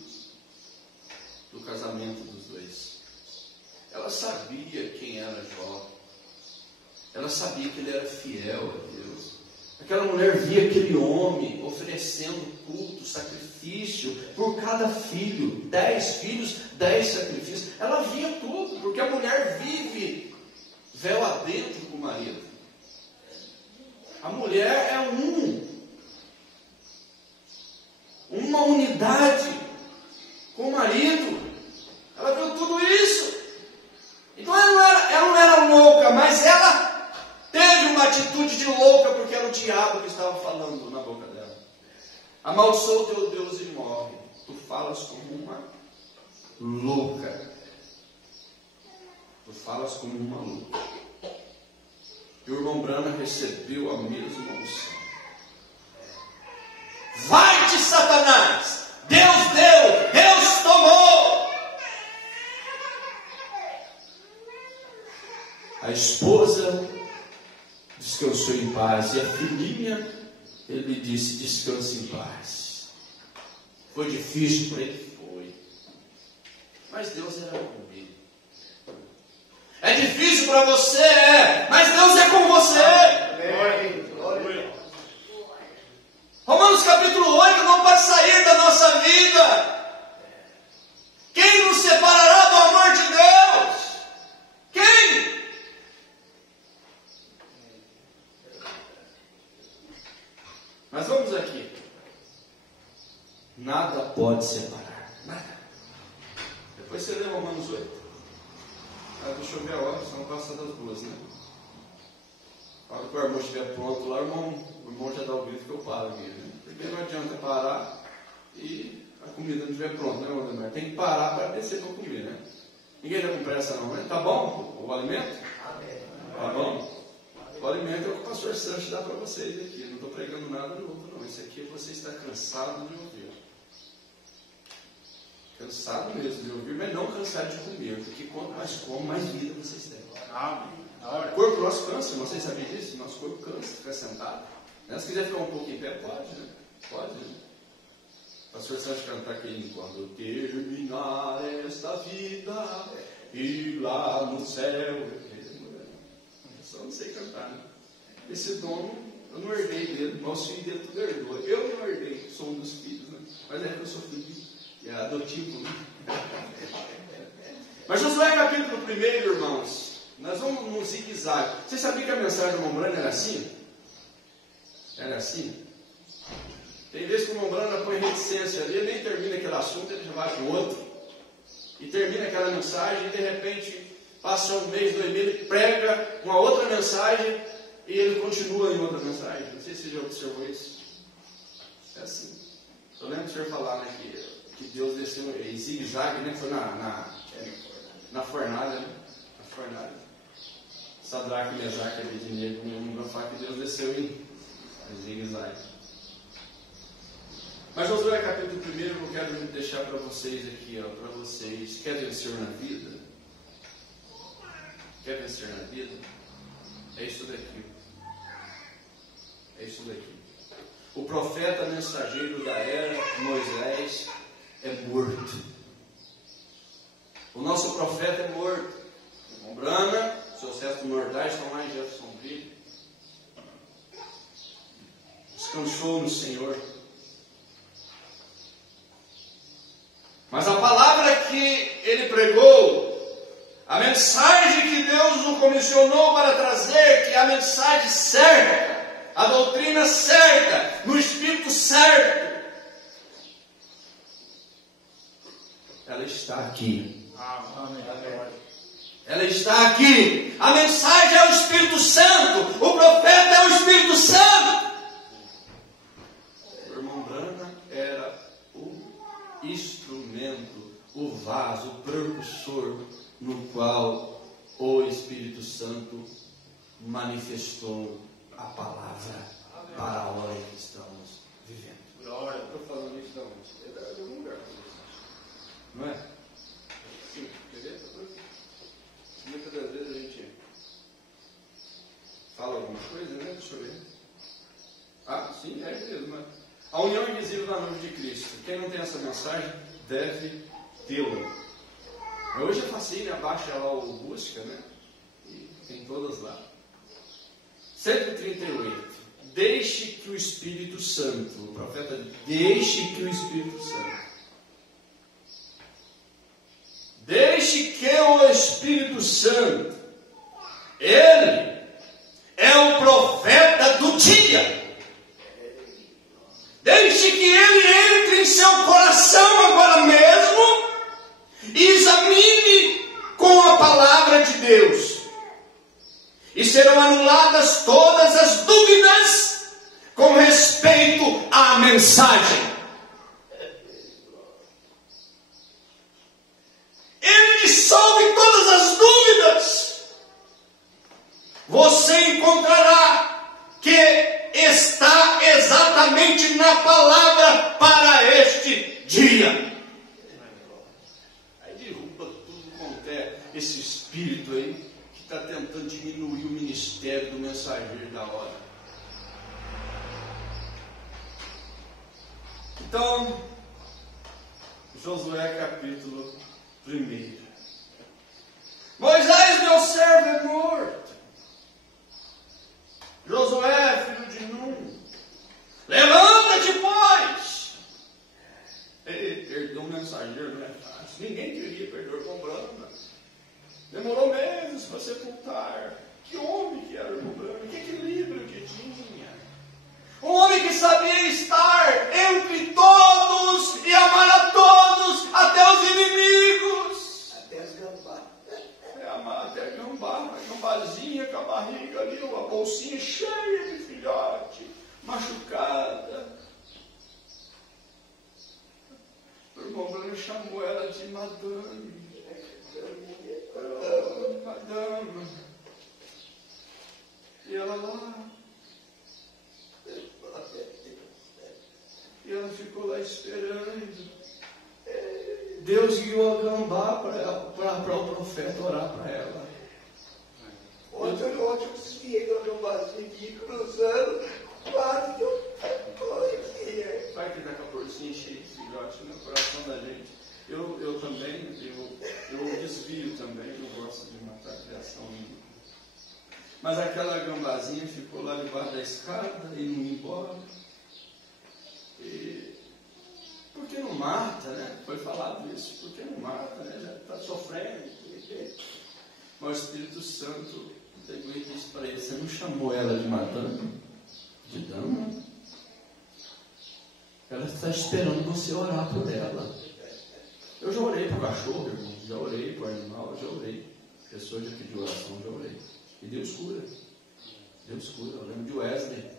do casamento dos dois. Ela sabia quem era Jó. Ela sabia que ele era fiel a Deus. Aquela mulher via aquele homem oferecendo culto, sacrifício por cada filho. 10 filhos, 10 sacrifícios. Ela via tudo, porque a mulher vive véu adentro com o marido. A mulher é uma unidade com o marido. Ela viu tudo isso. Então ela não era louca, mas ela teve uma atitude de louca, porque era o diabo que estava falando na boca dela. Amaldiçoa o teu Deus e morre. Tu falas como uma louca. Tu falas como uma louca. E o irmão Brana recebeu a mesma unção. Vai-te, Satanás! Deus deu, Deus tomou. A esposa descansou em paz, e a filhinha, ele disse, descanse em paz. Foi difícil para ele? Foi. Mas Deus era comigo. É difícil para você? É. Mas Deus é com você. Romanos capítulo 8 não pode sair da nossa vida. Quem nos separará do amor de Deus? Quem? Mas vamos aqui. Nada pode separar. Nada. Depois você lê Romanos 8. Deixa eu ver a hora, senão passa das 2, né? A hora que o irmão estiver pronto lá, o irmão já dá o grito que eu paro aqui, né? Porque não adianta parar e a comida não estiver pronta, né, Waldemar? Tem que parar para descer para comer, né? Ninguém está com pressa não, né? Tá bom o alimento? Tá bom? O alimento é o que o pastor Santos dá para vocês aqui. Não estou pregando nada novo, não. Isso aqui você está cansado de ouvir. Cansado mesmo de ouvir, mas não cansado de comer. Porque quanto mais come, mais vida vocês têm. O corpo nosso cansa, vocês sabem disso? Nosso corpo cansa, fica sentado. Se quiser ficar um pouco em pé, pode, né? Pode, né? O pastor Santos cantar aqui, quando terminar esta vida e lá no céu. Eu só não sei cantar, né? Esse dom eu não herdei dele, nosso filho dele tudo herdou. Eu não herdei, sou um dos filhos, né? Mas é que eu sou filho e é adotivo, né? Mas Josué capítulo 1, irmãos, nós vamos no zigue-zague. Você sabia que a mensagem do Mombrana era assim? Era assim? Tem vezes que o Mombrana põe reticência ali, ele nem termina aquele assunto, ele já vai para o outro. E termina aquela mensagem e de repente passa um mês, 2 meses, ele prega uma outra mensagem e ele continua em outra mensagem. Não sei se você já observou isso. É assim. Eu lembro do senhor falar, né, que Deus desceu em zigue-zague, né? Foi na fornalha, né? Na fornalha. Sadraque, Mesaque, Abednego, não vai falar que Deus desceu em zigue-zague. Mas Josué capítulo 1, eu quero deixar para vocês aqui, ó, para vocês. Quer vencer na vida? Quer vencer na vida? É isso daqui. É isso daqui. O profeta mensageiro da era, Moisés, é morto. O nosso profeta é morto. Irmão Brana, seus restos mortais estão lá em Jeffersonville. Descansou no Senhor. Mas a palavra que ele pregou, a mensagem que Deus o comissionou para trazer, que é a mensagem certa, a doutrina certa, no Espírito certo, ela está aqui. Amém. Ela está aqui. A mensagem é o Espírito Santo. O profeta é o Espírito Santo. O irmão Brana era o instrumento, o vaso, o precursor no qual o Espírito Santo manifestou a palavra para a hora em que estamos vivendo. Glória, estou falando isso da onde? É de algum lugar. Não é? Sim, muitas das vezes a gente fala alguma coisa, né? Deixa eu ver. Ah, sim, é mesmo. Né? A união invisível da noiva de Cristo. Quem não tem essa mensagem deve tê-la. Hoje é facinho, abaixa lá o busca, né? E tem todas lá. 138. Deixe que o Espírito Santo, o profeta diz, deixe que o Espírito Santo. Deixe que o Espírito Santo, ele é o profeta do dia. Deixe que ele entre em seu coração agora mesmo e examine com a palavra de Deus. E serão anuladas todas as dúvidas com respeito à mensagem. Ele dissolve todas as dúvidas. Você encontrará que está exatamente na palavra para este dia. Aí derruba tudo quanto é esse espírito aí que está tentando diminuir o ministério do mensageiro da hora. Então, Josué capítulo 1. Moisés, meu servo, é morto. Josué, filho de Nun, levanta-te, pois. Ele perdoou o mensageiro, não é fácil. Ninguém queria perder o Brana. Demorou meses para sepultar. Que homem que era o Brana, que equilíbrio que tinha. Um homem que sabia estar entre todos e amar a todos, até os inimigos. Até as gambás. Até a gambá, a gambazinha com a barriga ali, a bolsinha cheia de filhote, machucada. O irmão Bruno chamou ela de madame. Madame. E ela lá. E ela ficou lá esperando. Deus guiou a gambá para o profeta orar para ela. Ontem eu desviei da gambazinha aqui, cruzando, quase que eu aqui. Vai que dá com a porcinha cheia de filhote no coração da gente. Eu também, eu desvio também, eu gosto de matar a criação minha. Mas aquela gambazinha ficou lá debaixo da escada e não ia embora. E por que não mata, né? Foi falado isso. Por que não mata, né? Já está sofrendo. Mas o Espírito Santo pegou e disse para ele: você não chamou ela de madame? De dama? Ela está esperando você orar por ela. Eu já orei para o cachorro, irmão. Já orei para o animal, já orei. A pessoa já pediu oração, já orei. E Deus cura. Deus cura. Eu lembro de Wesley.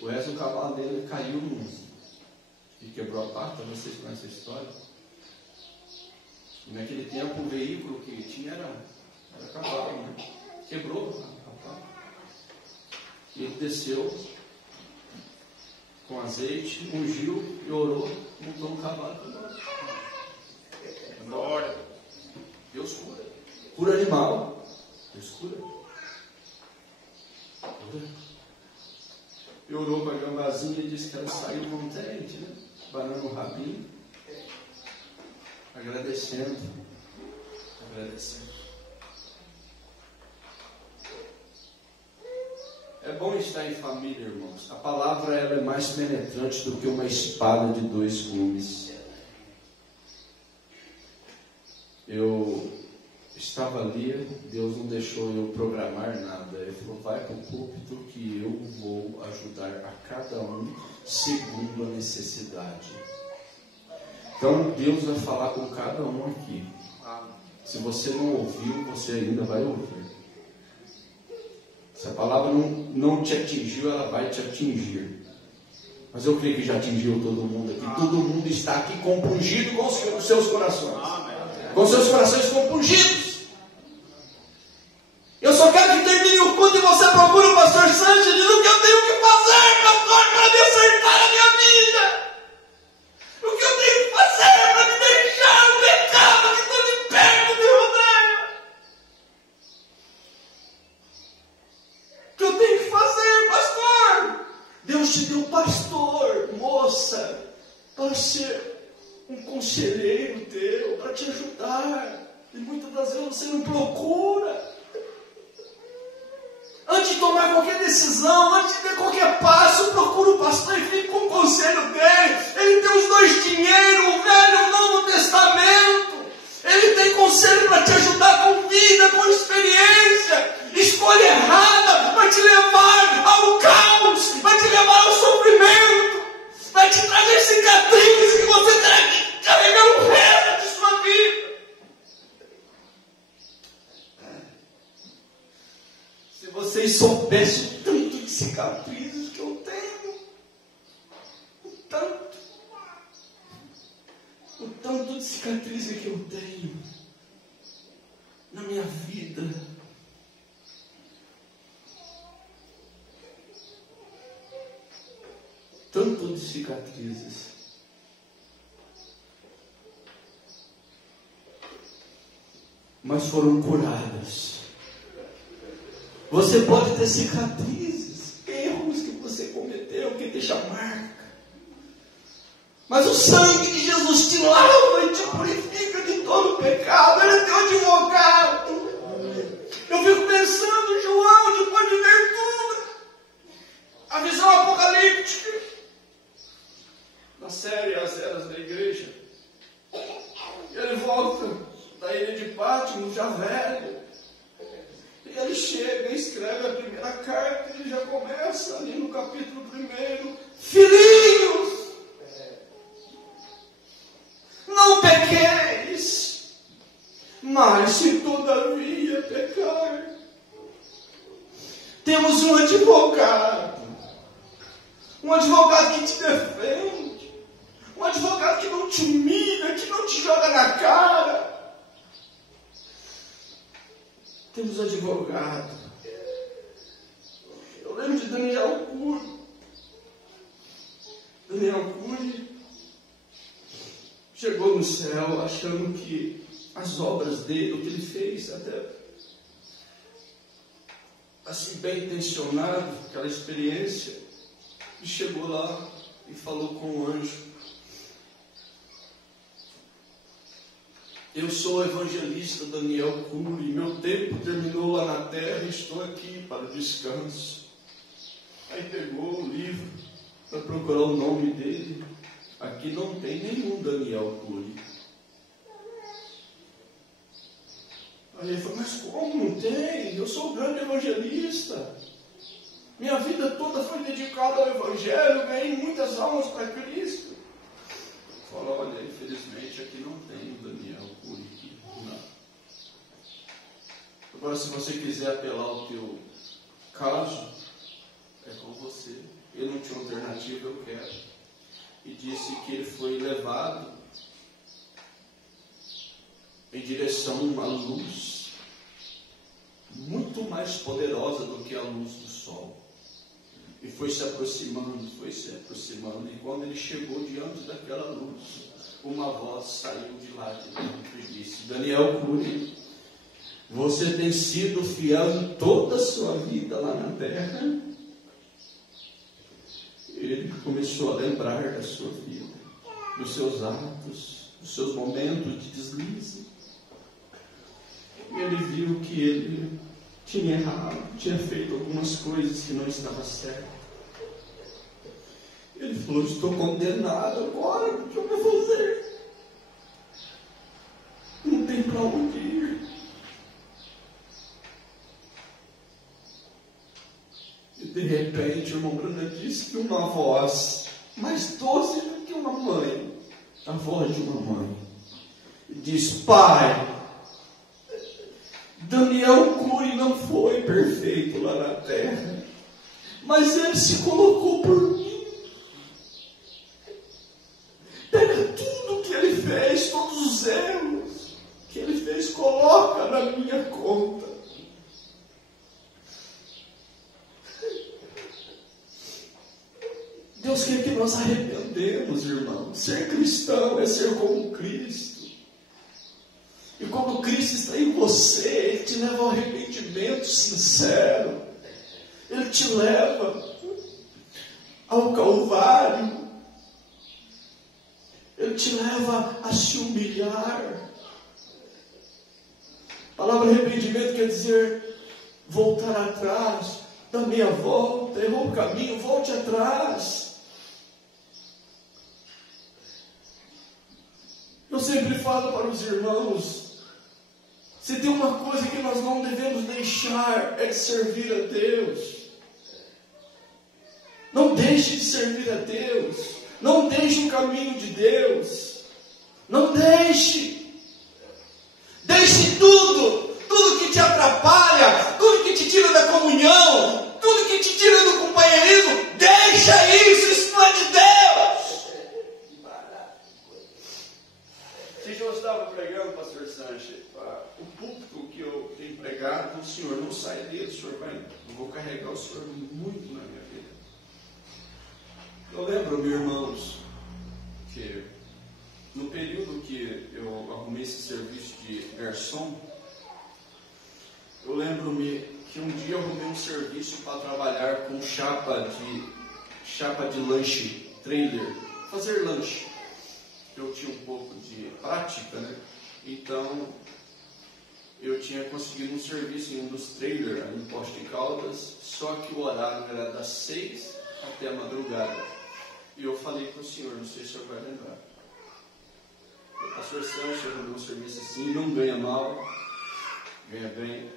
O Wesley, o cavalo dele caiu e quebrou a pata. Vocês conhecem essa história? E naquele tempo o veículo que tinha era cavalo, né? Quebrou a pata. E ele desceu com azeite, ungiu e orou, montou um cavalo e foi embora. Deus cura. Cura animal. Deus cura. E orou para a gambazinha e disse que ela saiu contente, né? Banando o rabinho, agradecendo. É bom estar em família, irmãos. A palavra ela é mais penetrante do que uma espada de 2 gumes. Eu estava ali, Deus não deixou eu programar nada. Ele falou, vai para o púlpito que eu vou ajudar a cada um segundo a necessidade. Então Deus vai falar com cada um aqui. Se você não ouviu, você ainda vai ouvir. Se a palavra não te atingiu, ela vai te atingir. Mas eu creio que já atingiu todo mundo aqui. Todo mundo está aqui compungido com os seus corações. Com os seus corações compungidos. Eu só quero que termine o culto e você procure o pastor Santos e diz o que eu tenho que fazer, pastor, para me acertar a minha vida. O que eu tenho que fazer para me deixar o pecado que está me perto de rodeio. O que eu tenho que fazer, pastor? Deus te deu pastor, moça, para ser um conselheiro teu, para te ajudar. E muitas das vezes você não procura. Antes de tomar qualquer decisão, antes de ter qualquer passo, procura o pastor e fique com o conselho dele. Ele tem os 2 dinheiros, o Velho e o Novo Testamento. Ele tem conselho para te ajudar com vida, com experiência. Escolha errada vai te levar ao caos, vai te levar ao sofrimento, vai te trazer cicatrizes que você terá que carregar o resto de sua vida. Se vocês soubessem o tanto de cicatrizes que eu tenho, o tanto de cicatrizes que eu tenho na minha vida, tanto de cicatrizes. Mas foram curadas. Você pode ter cicatrizes, erros que você cometeu, que deixa marca. Mas o sangue de Jesus te lava e te purifica de todo pecado. Ele é teu advogado. Eu fico pensando, João, depois de ver tudo, a visão apocalíptica na série As Eras da Igreja. E ele volta da ilha de Pátmos, já velho. E ele chega e escreve a primeira carta, e ele já começa ali no capítulo 1. Filhinhos, não pequeis, mas se todavia pecar, temos um advogado que te defende, um advogado que não te humilha, que não te joga na cara. Temos advogado. Eu lembro de Daniel Cury. Daniel Cury chegou no céu achando que as obras dele, o que ele fez, até assim bem intencionado, aquela experiência, e chegou lá e falou com o anjo: eu sou o evangelista Daniel Cury, meu tempo terminou lá na terra e estou aqui para o descanso. Aí pegou o livro para procurar o nome dele. Aqui não tem nenhum Daniel Cury. Aí ele falou: mas como não tem? Eu sou o grande evangelista. Minha vida toda foi dedicada ao evangelho, ganhei muitas almas para Cristo. Falou: olha, infelizmente aqui não tem o Daniel Cury aqui. Não. Agora, se você quiser apelar ao teu caso, é com você. Eu não tinha alternativa, eu quero. E disse que ele foi levado em direção a uma luz muito mais poderosa do que a luz do sol. E foi se aproximando. E quando ele chegou diante daquela luz, uma voz saiu de lá de dentro e disse: Daniel Cury, Você tem sido fiel em toda a sua vida lá na terra? Ele começou a lembrar da sua vida, dos seus atos, dos seus momentos de deslize. E ele viu que ele tinha errado, tinha feito algumas coisas que não estavam certas. Ele falou: estou condenado agora, o que eu vou fazer? Não tem para onde ir. E de repente, o irmão Bruna disse que uma voz mais doce do que uma mãe, a voz de uma mãe, diz: pai, Daniel Cury não foi perfeito lá na terra, mas ele se colocou por mim. Pega tudo que ele fez, todos os erros que ele fez, coloca na minha conta. Deus quer que nós arrependemos, irmãos. Ser cristão é ser como Cristo. E quando Cristo está em você, Ele te leva ao arrependimento sincero. Ele te leva ao Calvário. Ele te leva a se humilhar. A palavra arrependimento quer dizer voltar atrás, dar meia volta, errou o caminho, volte atrás. Eu sempre falo para os irmãos, se tem uma coisa que nós não devemos deixar, é de servir a Deus. Não deixe de servir a Deus. Não deixe o caminho de Deus. Não deixe. Deixe tudo. Tudo que te atrapalha, tudo que te tira da comunhão, tudo que te tira do companheirismo. Deixa isso não é de Deus. Se eu estava pregando, pastor Sanches, o púlpito que eu tenho pregado, o senhor não sai dele, o senhor vai, eu vou carregar o senhor muito na minha vida. Eu lembro, meus irmãos, que no período que eu arrumei esse serviço de garçom, eu lembro-me que um dia eu arrumei um serviço para trabalhar com chapa de lanche, trailer, fazer lanche. Eu tinha um pouco de prática, né? Então, eu tinha conseguido um serviço em um dos trailers, em Posto de Caldas, só que o horário era das 6 até a madrugada. E eu falei para o senhor, não sei se o senhor vai lembrar. O pastor Sanches arrumou um serviço assim, não ganha mal, ganha bem.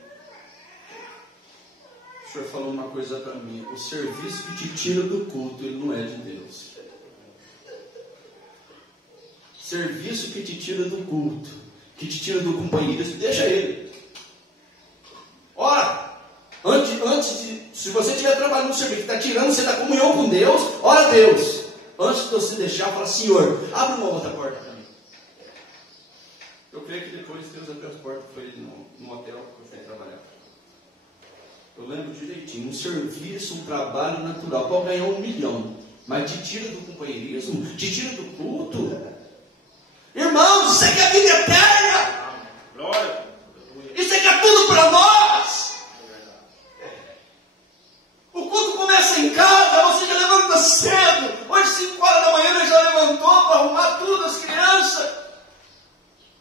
O senhor falou uma coisa para mim: o serviço que te tira do culto, ele não é de Deus. Serviço que te tira do culto, que te tira do companheirismo, deixa ele. Ora, se você estiver trabalhando no serviço que está tirando você da comunhão com Deus, ora a Deus. Antes de você deixar, fala: Senhor, abre uma outra porta para mim. Eu creio que depois Deus abriu as portas para ele no hotel que eu fui trabalhar. Eu lembro direitinho, um serviço, um trabalho natural, pode ganhar 1 milhão, mas te tira do companheirismo, te tira do culto. Irmãos, isso aqui é a vida eterna. Glória. Isso aqui é tudo para nós. O culto começa em casa, você já levanta cedo. Hoje, 5 horas da manhã, ele já levantou para arrumar tudo, as crianças.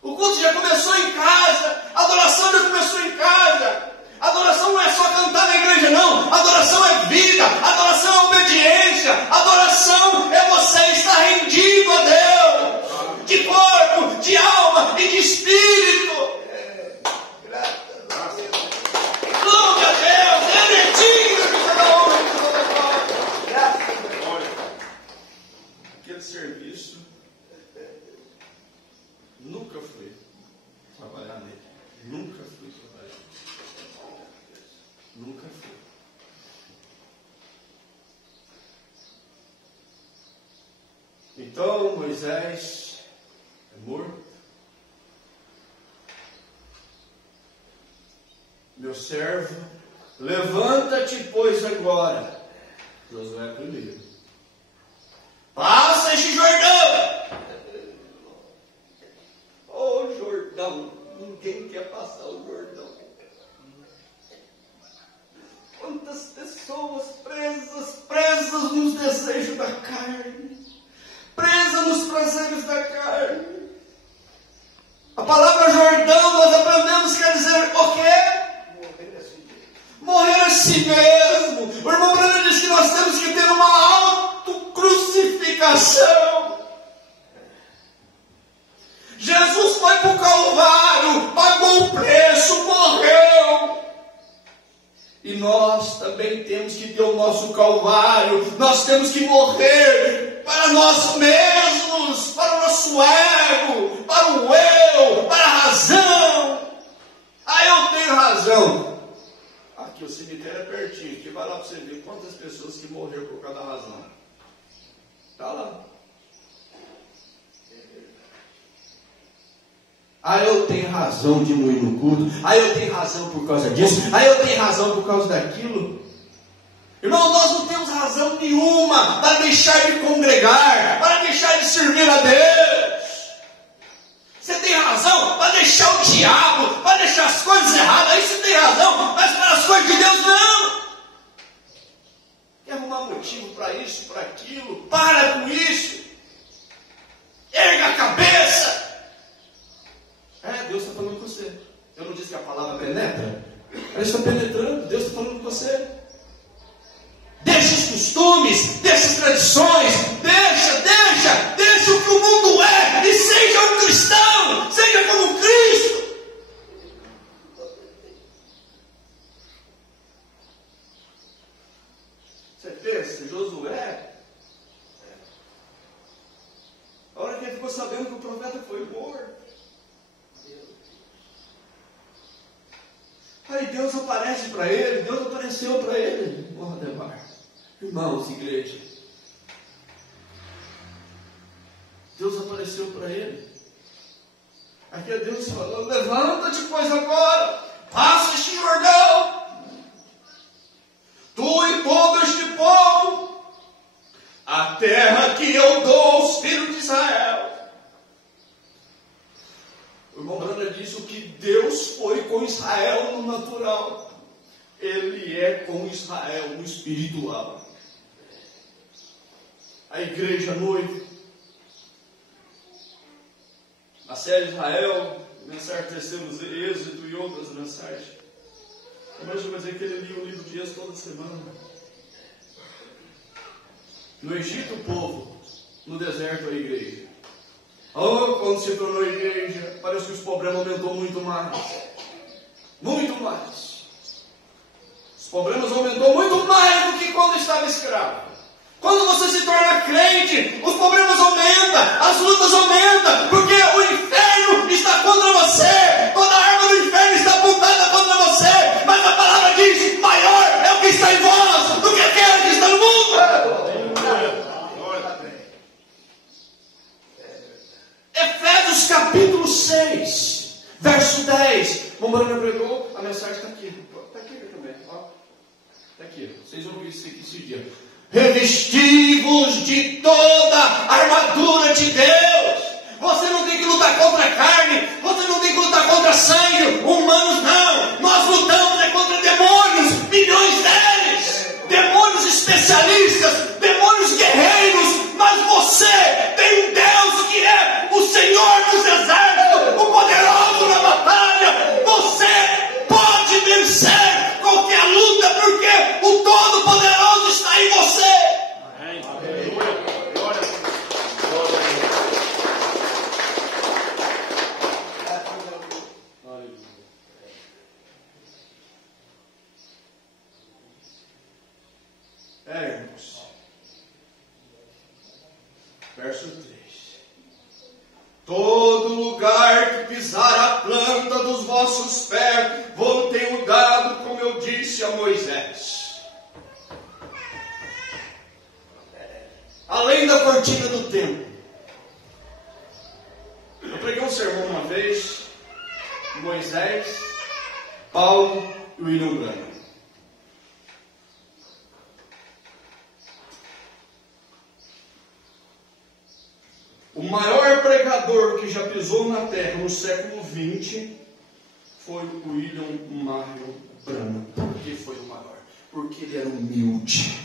O culto já começou em casa, a adoração já começou em casa. A adoração não é só cantar na igreja, não. A adoração é vida, a adoração é obediência, a adoração é você estar rendido a Deus, de corpo, de alma e de espírito. Glória a Deus, Ele é digno de toda honra e de toda glória. Aquele serviço, nunca fui trabalhar nele. Nunca fui trabalhar. Nunca fui. Então Moisés é morto. Meu servo, levanta-te, pois, agora. Josué primeiro. Passa este Jordão. Oh, Jordão, ninguém quer passar o Jordão. da carne, presa nos prazeres da carne. A palavra Jordão, nós aprendemos, quer dizer o quê? Morrer a si mesmo. O irmão Branham diz que nós temos que ter uma autocrucificação. Jesus foi para o Calvário, pagou o preço, morreu. E nós também temos que ter o nosso Calvário. Nós temos que morrer para nós mesmos, para o nosso ego, para o eu, para a razão. Ah, eu tenho razão. Aqui o cemitério é pertinho, aqui vai lá para você ver quantas pessoas que morreram por causa da razão. Está lá. Ah, eu tenho razão de não ir no culto. Ah, eu tenho razão por causa disso. Ah, eu tenho razão por causa daquilo. Irmão, nós não temos razão nenhuma para deixar de congregar, para deixar de servir a Deus. Você tem razão para deixar o diabo, para deixar as coisas erradas, aí você tem razão, mas para as coisas de Deus não. Quer arrumar motivo para isso, para aquilo? Para com isso. Erga a cabeça. Deus está falando com você. Eu não disse que a palavra penetra? Ela está penetrando, Deus está falando com você. Deixa os costumes, deixa as tradições, deixa o que o mundo é e seja um cristão, seja como Cristo. Você pensa, Josué, a hora que ele ficou sabendo que o profeta foi morto, aí Deus aparece para ele, Deus apareceu para ele. Oh, Ademar, irmãos, igreja, Deus apareceu para ele. Aqui é Deus falando: levanta-te, pois agora, passa este Jordão, tu e todo este povo, a terra que eu dou aos filhos de Israel. O irmão Branham disse: o que Deus foi com Israel no natural, Ele é com Israel no espiritual. A igreja noiva, a série Israel, mensagem terceiro Êxodo e outras mensagens. Mas eu vou dizer que ele lia o livro de Êxodo toda semana. No Egito o povo, no deserto a igreja. Oh, quando se tornou igreja, parece que os problemas aumentou muito mais. Muito mais. Os problemas aumentou muito mais do que quando estava escravo. Quando você se torna crente, os problemas aumentam, as lutas aumentam, porque o inferno está contra você. Toda a arma do inferno está apontada contra você. Mas a palavra diz: maior é o que está em vós do que aquele que está no mundo. Efésios capítulo 6, verso 10. Mombrana pregou, a mensagem está aqui. Está aqui também. Está aqui. Vocês vão ouvir isso aqui esse dia. Revesti-vos de toda a armadura de Deus. Você não tem que lutar contra a carne, você não tem que lutar contra sangue, humanos não. Nós lutamos contra demônios, milhões deles, demônios especialistas, demônios guerreiros. Mas você tem um Deus que é o Senhor dos exércitos, o poderoso na batalha. Você pode vencer qualquer luta, porque o Todo-Poderoso está em você. Irmãos, verso 3: todo lugar que pisar a planta dos vossos pés, vou tenho dado, como eu disse a Moisés. Além da cortina do templo. Eu preguei um sermão uma vez, Moisés, Paulo e William Branham. O maior pregador que já pisou na terra no século XX foi o William Marion Branham. Por que foi o maior? Porque ele era humilde.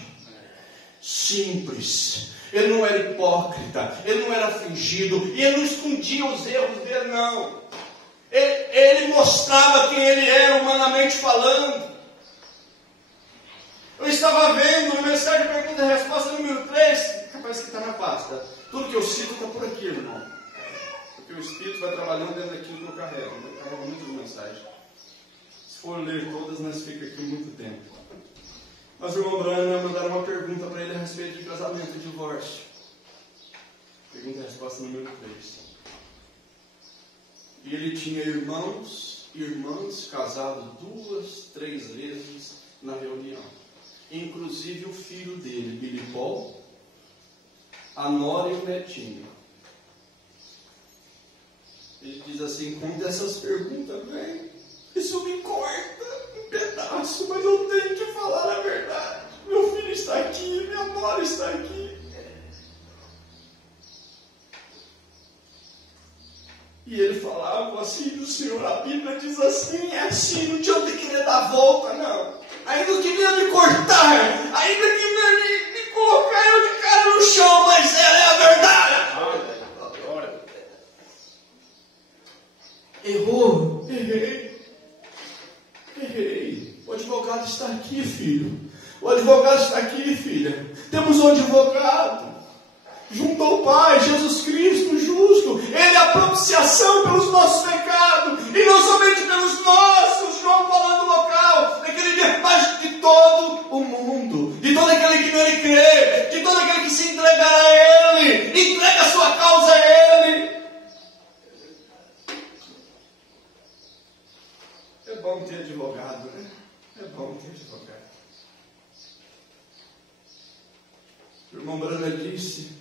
simples. Ele não era hipócrita, ele não era fingido, e ele não escondia os erros dele, não. Ele mostrava quem ele era, humanamente falando. Eu estava vendo no mensagem de pergunta e resposta número 3, capaz que está na pasta. Tudo que eu cito está por aqui, irmão. Porque o Espírito vai trabalhando dentro daquilo que eu carrego. Eu carrego muitas mensagens. Se for ler todas, nós ficamos aqui muito tempo. Mas o irmão Brana mandaram uma pergunta para ele a respeito de casamento e divórcio. Pergunta e resposta número 3. E ele tinha irmãos e irmãs casados 2, 3 vezes na reunião. Inclusive o filho dele, Billy Paul, a nora e o netinho. Ele diz assim: quando essas perguntas vêm, isso me corta um pedaço, mas eu tenho que falar a verdade. Meu filho está aqui, minha nora está aqui. E ele falava assim do Senhor, a Bíblia diz assim, é assim, não tinha de querer dar volta, não. Ainda queria me cortar, ainda queria me colocar eu de cara no chão, mas ela é a verdade. Errou, errei. O advogado está aqui, filho. O advogado está aqui, filha. Temos um advogado junto ao Pai, Jesus Cristo, justo. Ele é a propiciação pelos nossos pecados, e não somente pelos nossos, João falando no local, naquele dia, mas de todo o mundo, de todo aquele que nele crê, de todo aquele que se entregar a Ele, entrega a sua causa a Ele. É bom ter advogado, né? É bom ter advogado. O irmão Brana disse: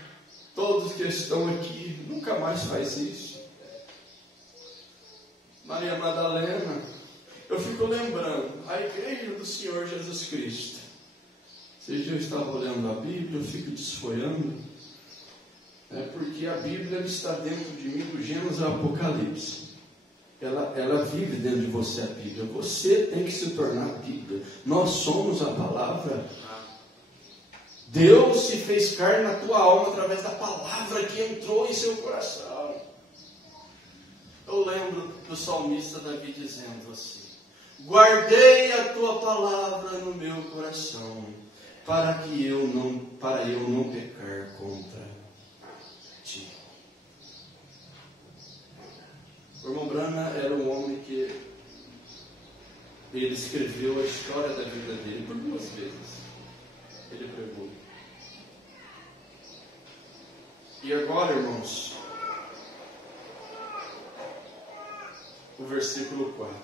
todos que estão aqui, nunca mais faz isso. Maria Madalena, eu fico lembrando, a igreja do Senhor Jesus Cristo. Vocês já estavam olhando a Bíblia, eu fico desfolhando, porque a Bíblia está dentro de mim, do Gênesis ao Apocalipse. Ela vive dentro de você, a Bíblia. Você tem que se tornar a Bíblia. Nós somos a palavra. Deus se fez carne na tua alma através da palavra que entrou em seu coração. Eu lembro do salmista Davi dizendo assim: guardei a tua palavra no meu coração, para eu não pecar contra ti. O irmão Brana era um homem que ele escreveu a história da vida dele por 2 vezes. Ele pregou. E agora, irmãos, o versículo 4.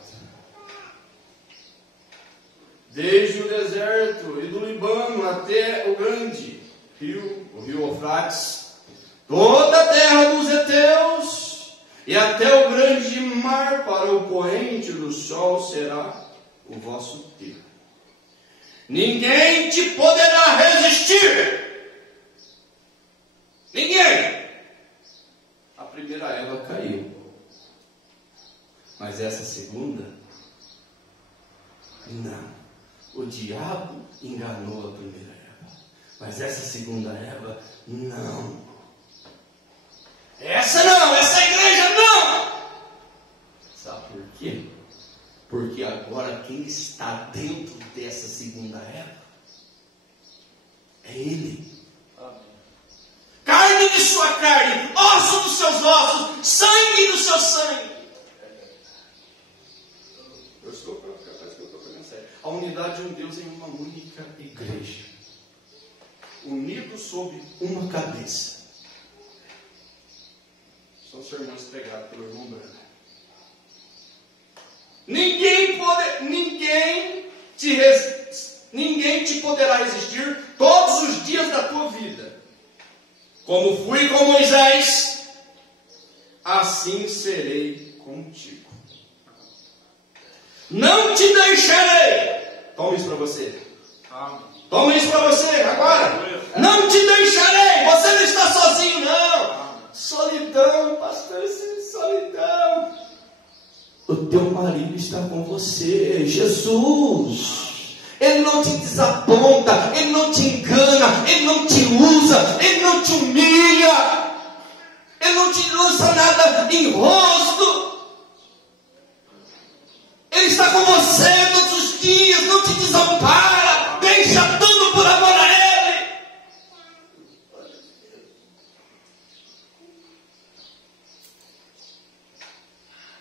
Desde o deserto e do Líbano até o grande rio, o rio Eufrates, toda a terra dos heteus e até o grande mar para o poente do sol será o vosso termo. Ninguém te poderá resistir. Ninguém. A primeira Eva caiu, mas essa segunda, não. O diabo enganou a primeira Eva, mas essa segunda Eva, não. Essa não, essa igreja não. Sabe por quê? Porque agora quem está dentro dessa segunda Eva é Ele. Carne de sua carne, osso dos seus ossos, sangue do seu sangue. Eu estou capaz que eu estou falando sério. A unidade de um Deus em uma única igreja, unidos sob uma cabeça. São sermões pregados pelo irmão Brana. Ninguém te poderá resistir todos os dias da tua vida. Como fui com Moisés, assim serei contigo. Não te deixarei. Toma isso para você. Toma isso para você agora. Não te deixarei. Você não está sozinho, não. Solidão, pastor, solidão. O teu marido está com você, Jesus. Ele não te desaponta, Ele não te engana, Ele não acusa, Ele não te humilha, Ele não te lança nada em rosto. Ele está com você todos os dias, não te desampara, deixa tudo por amor a Ele.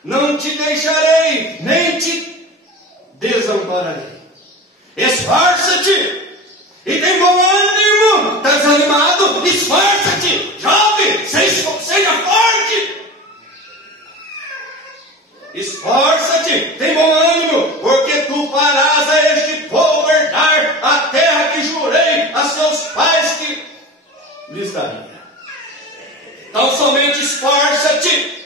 Não te deixarei, nem te desampararei. Esforça-te e tem bom ânimo. Está desanimado? Esforça-te, jovem, seja forte. Esforça-te, tem bom ânimo, porque tu farás a este povo herdar a terra que jurei a seus pais que lhes daria. Então somente esforça-te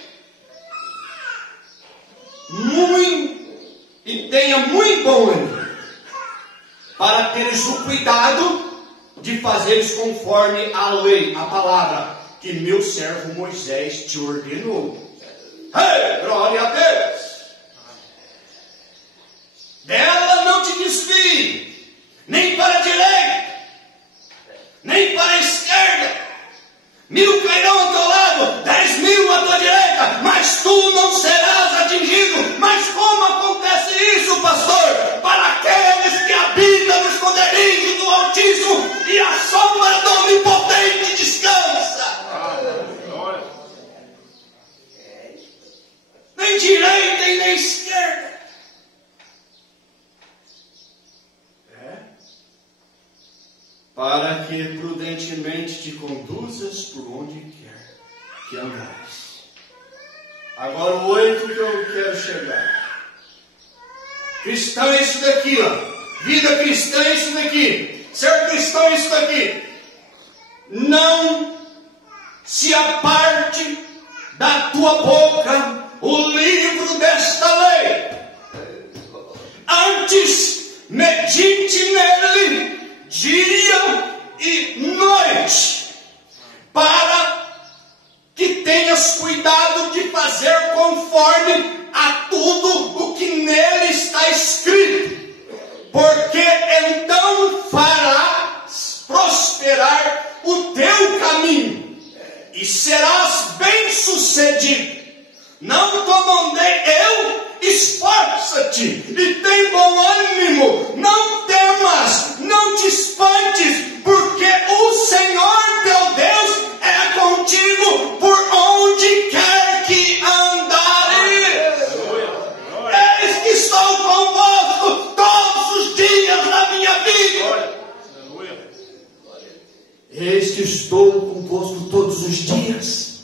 e tenha muito bom ânimo, para teres o cuidado de fazeres conforme a lei, a palavra que meu servo Moisés te ordenou. Hey, glória a Deus! Dela não te desvie, nem para a direita, nem para a esquerda. 1000 cairão ao teu lado, 10.000 à tua direita, mas tu não serás atingido. Mas como acontece isso, pastor? Para aqueles que habitam no esconderijo do Altíssimo e a sombra do Onipotente descansa. Nem direita e nem esquerda. Para que prudentemente te conduzas por onde quer que andares. Agora o 8 que eu quero chegar. Cristão é isso daqui, ó. Vida cristã é isso daqui. Ser cristão é isso daqui. Não se aparte da tua boca o livro desta lei. Antes, medite nele dia e noite, para que tenhas cuidado de fazer conforme a tudo o que nele está escrito, porque então farás prosperar o teu caminho e serás bem-sucedido. Não te mandei eu? Esforça-te e tem bom ânimo, não temas, não te espantes, porque o Senhor teu Deus é contigo por onde quer que andares. Eis que estou convosco todos os dias da minha vida. Eis que estou convosco todos os dias,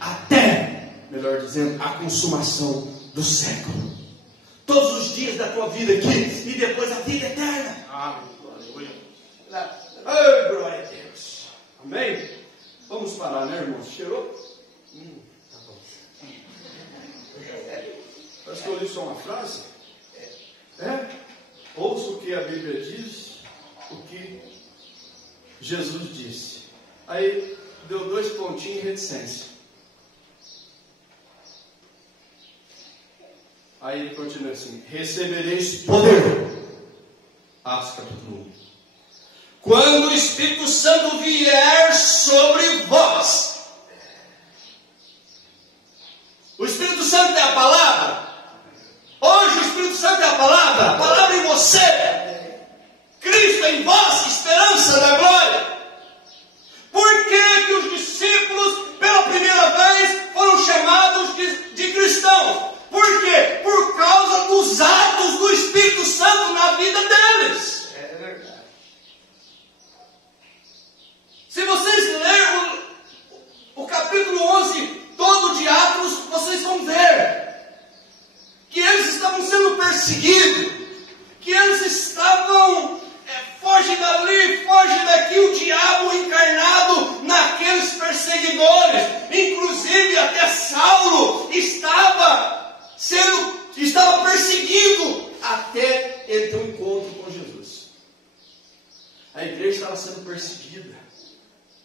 até, melhor dizendo, a consumação do século. Todos os dias da tua vida aqui e depois a vida eterna. Aleluia. Oh, glória a Deus. Amém? Vamos parar, né, irmãos? Cheirou? Tá bom. Parece que eu li só uma frase. Ouça o que a Bíblia diz, o que Jesus disse. Aí deu 2 pontinhos de reticência. Aí ele continua assim: recebereis poder. Atos capítulo 1. Quando o Espírito Santo vier sobre vós. O Espírito Santo é a palavra. Hoje o Espírito Santo é a palavra em você. Cristo em vós, esperança da glória. Por que os discípulos, pela primeira vez, foram chamados de cristãos? Por quê? Por causa dos atos do Espírito Santo na vida deles. É verdade. Se vocês lerem o capítulo 11 todo de Atos, vocês vão ver que eles estavam sendo perseguidos, que eles estavam foge dali, foge daqui, o diabo encarnado naqueles perseguidores. Inclusive até Saulo estava perseguido até ele ter um encontro com Jesus. A igreja estava sendo perseguida,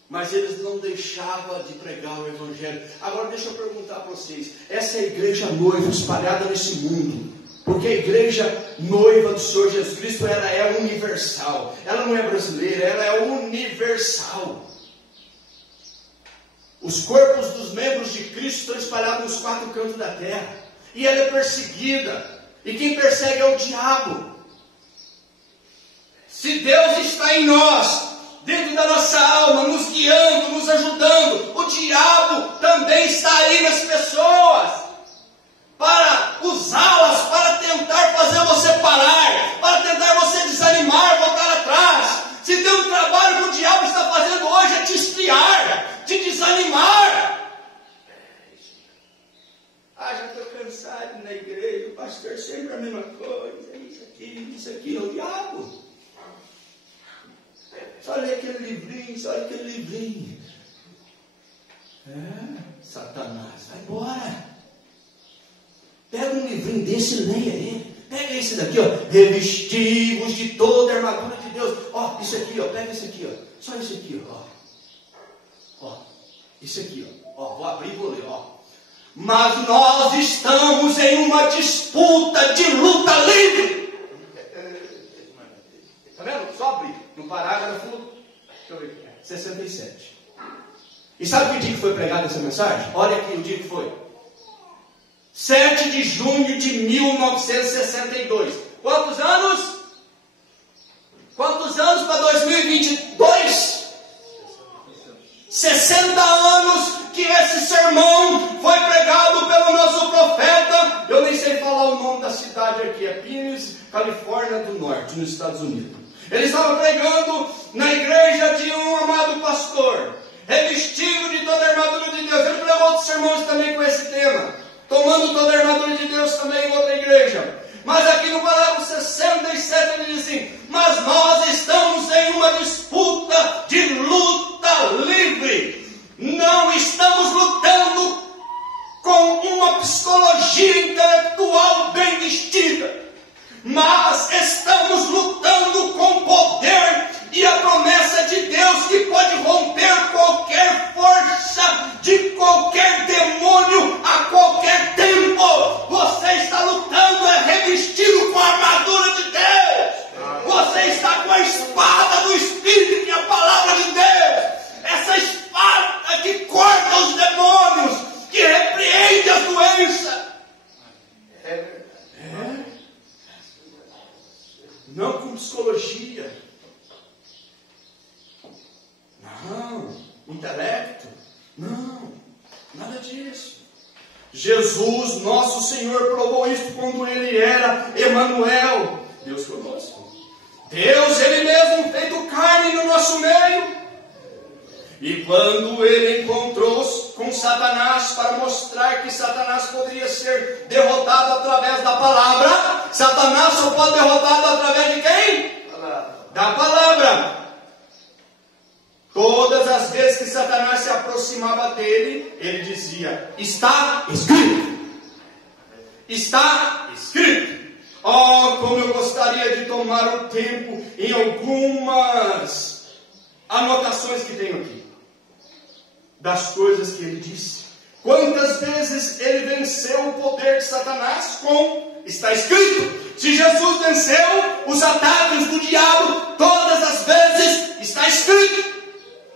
mas eles não deixavam de pregar o Evangelho. Agora deixa eu perguntar para vocês: essa é a igreja noiva espalhada nesse mundo, Porque a igreja noiva do Senhor Jesus Cristo, ela é universal. Ela não é brasileira, ela é universal. Os corpos dos membros de Cristo estão espalhados nos 4 cantos da terra. E ela é perseguida. E quem persegue é o diabo. Se Deus está em nós, dentro da nossa alma, nos guiando, nos ajudando, o diabo também está aí nas pessoas, para usá-las, para tentar fazer você parar, para tentar você desanimar, voltar atrás. Se tem um trabalho que o diabo está fazendo hoje é te esfriar, te desanimar. Já estou cansado na igreja, o pastor sempre a mesma coisa, isso aqui é o diabo. Só lê aquele livrinho, Satanás, vai embora. Pega um livrinho desse e leia ele. Pega esse daqui, revestivos de toda a armadura de Deus. Isso aqui, pega esse aqui, só esse aqui, isso aqui, vou abrir e vou ler, Mas nós estamos em uma disputa de luta livre. Tá vendo? Só abrir. No parágrafo, deixa eu ver, 67. E sabe que dia que foi pregada essa mensagem? Olha aqui o dia que foi. 7 de junho de 1962. Quantos anos? Quantos anos para 2022? 60 anos que esse sermão foi pregado pelo nosso profeta. Eu nem sei falar o nome da cidade aqui. É Phoenix, Califórnia do Norte, nos Estados Unidos. Ele estava pregando na igreja de um amado pastor, revestido de toda a armadura de Deus. Ele pregou outros sermões também com esse tema, tomando toda a armadura de Deus também em outra igreja. Mas aqui no parágrafo 67 ele diz assim: mas nós estamos em uma disputa de luta livre. Não estamos lutando com uma psicologia intelectual bem vestida, mas estamos lutando com poder e a promessa de Deus que pode romper qualquer força de qualquer demônio a qualquer tempo. Você está lutando, revestido com a armadura de Deus. Você está com a espada do Espírito, que é a palavra de Deus. Essa espada que corta os demônios, que repreende as doenças. Não com psicologia. Não. Intelecto. Não. Nada disso. Jesus, nosso Senhor, provou isso quando Ele era Emanuel, Deus conosco. Deus, Ele mesmo, feito carne no nosso meio. E quando Ele encontrou com Satanás para mostrar que Satanás poderia ser derrotado através da palavra, Satanás só pode ser derrotado através de quem? Da palavra. Todas as vezes que Satanás se aproximava dele, ele dizia: está escrito. Está escrito. Como eu gostaria de tomar o tempo em algumas anotações que tenho aqui, das coisas que ele disse. Quantas vezes ele venceu o poder de Satanás com está escrito? Se Jesus venceu os ataques do diabo todas as vezes, está escrito.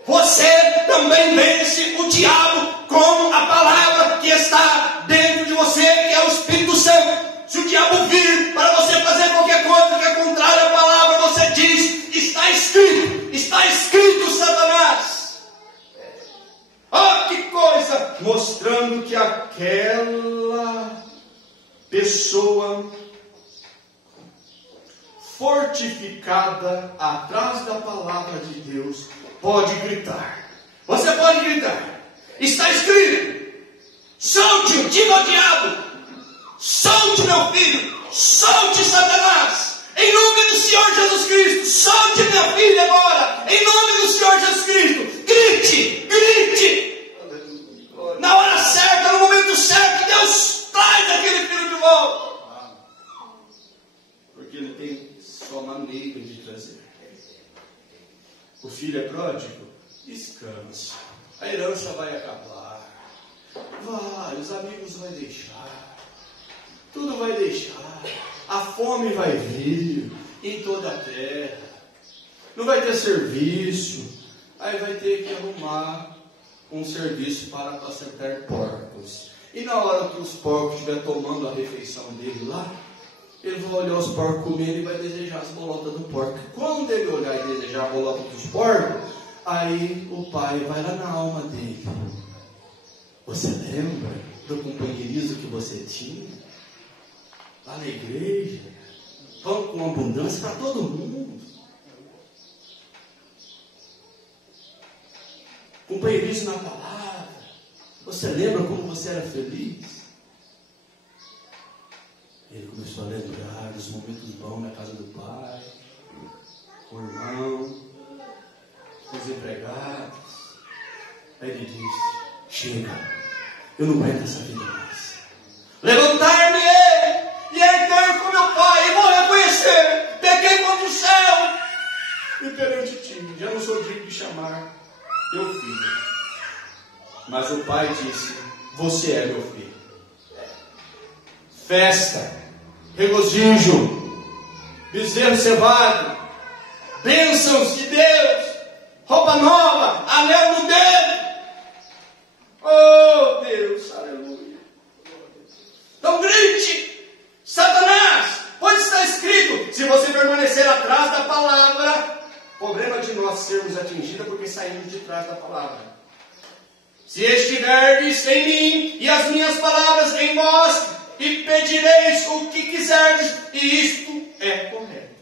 Você também vence o diabo com a palavra que está dentro de você, que é o Espírito Santo. Se o diabo vir para você fazer qualquer coisa que é contrária à palavra, você diz: está escrito, Satanás. Que coisa! Mostrando que aquela pessoa fortificada atrás da palavra de Deus pode gritar. Você pode gritar: está escrito. Solte-o, diga ao diabo: solte meu filho, solte Satanás, em nome do Senhor Jesus Cristo. Solte meu filho agora, em nome do Senhor Jesus Cristo. Grite, grite. Na hora certa, no momento certo, Deus traz aquele filho de volta. Porque Ele tem sua maneira de trazer. O filho é pródigo? Descansa. A herança vai acabar. Vai, os amigos vão deixar. tudo vai deixar, a fome vai vir em toda a terra, não vai ter serviço, aí vai ter que arrumar um serviço para apacentar porcos. E na hora que os porcos estiverem tomando a refeição dele lá, ele vai olhar os porcos comendo e vai desejar as bolotas do porco. Quando ele olhar e desejar a bolota dos porcos, aí o pai vai lá na alma dele. Você lembra do companheirismo que você tinha? Lá na igreja, pão com abundância para todo mundo. Companheirismo na palavra. Você lembra como você era feliz? Ele começou a lembrar dos momentos bons na casa do pai, com o irmão, com os empregados. Aí ele disse: chega, eu não aguento essa vida mais. Levantar-me-ei e entrar com meu pai e vou reconhecer, pequei contra o céu e perante ti, já não sou digno de chamar teu filho. Mas o pai disse: você é meu filho. Festa, regozijo, bezerro cevado, bênçãos de Deus, roupa nova, anel no dedo. Oh Deus, aleluia. Então grite: Satanás, pois está escrito, se você permanecer atrás da palavra. Problema de nós sermos atingidos porque saímos de trás da palavra. Se estiverdes em mim e as minhas palavras em vós, e pedireis o que quiserdes, e isto é correto,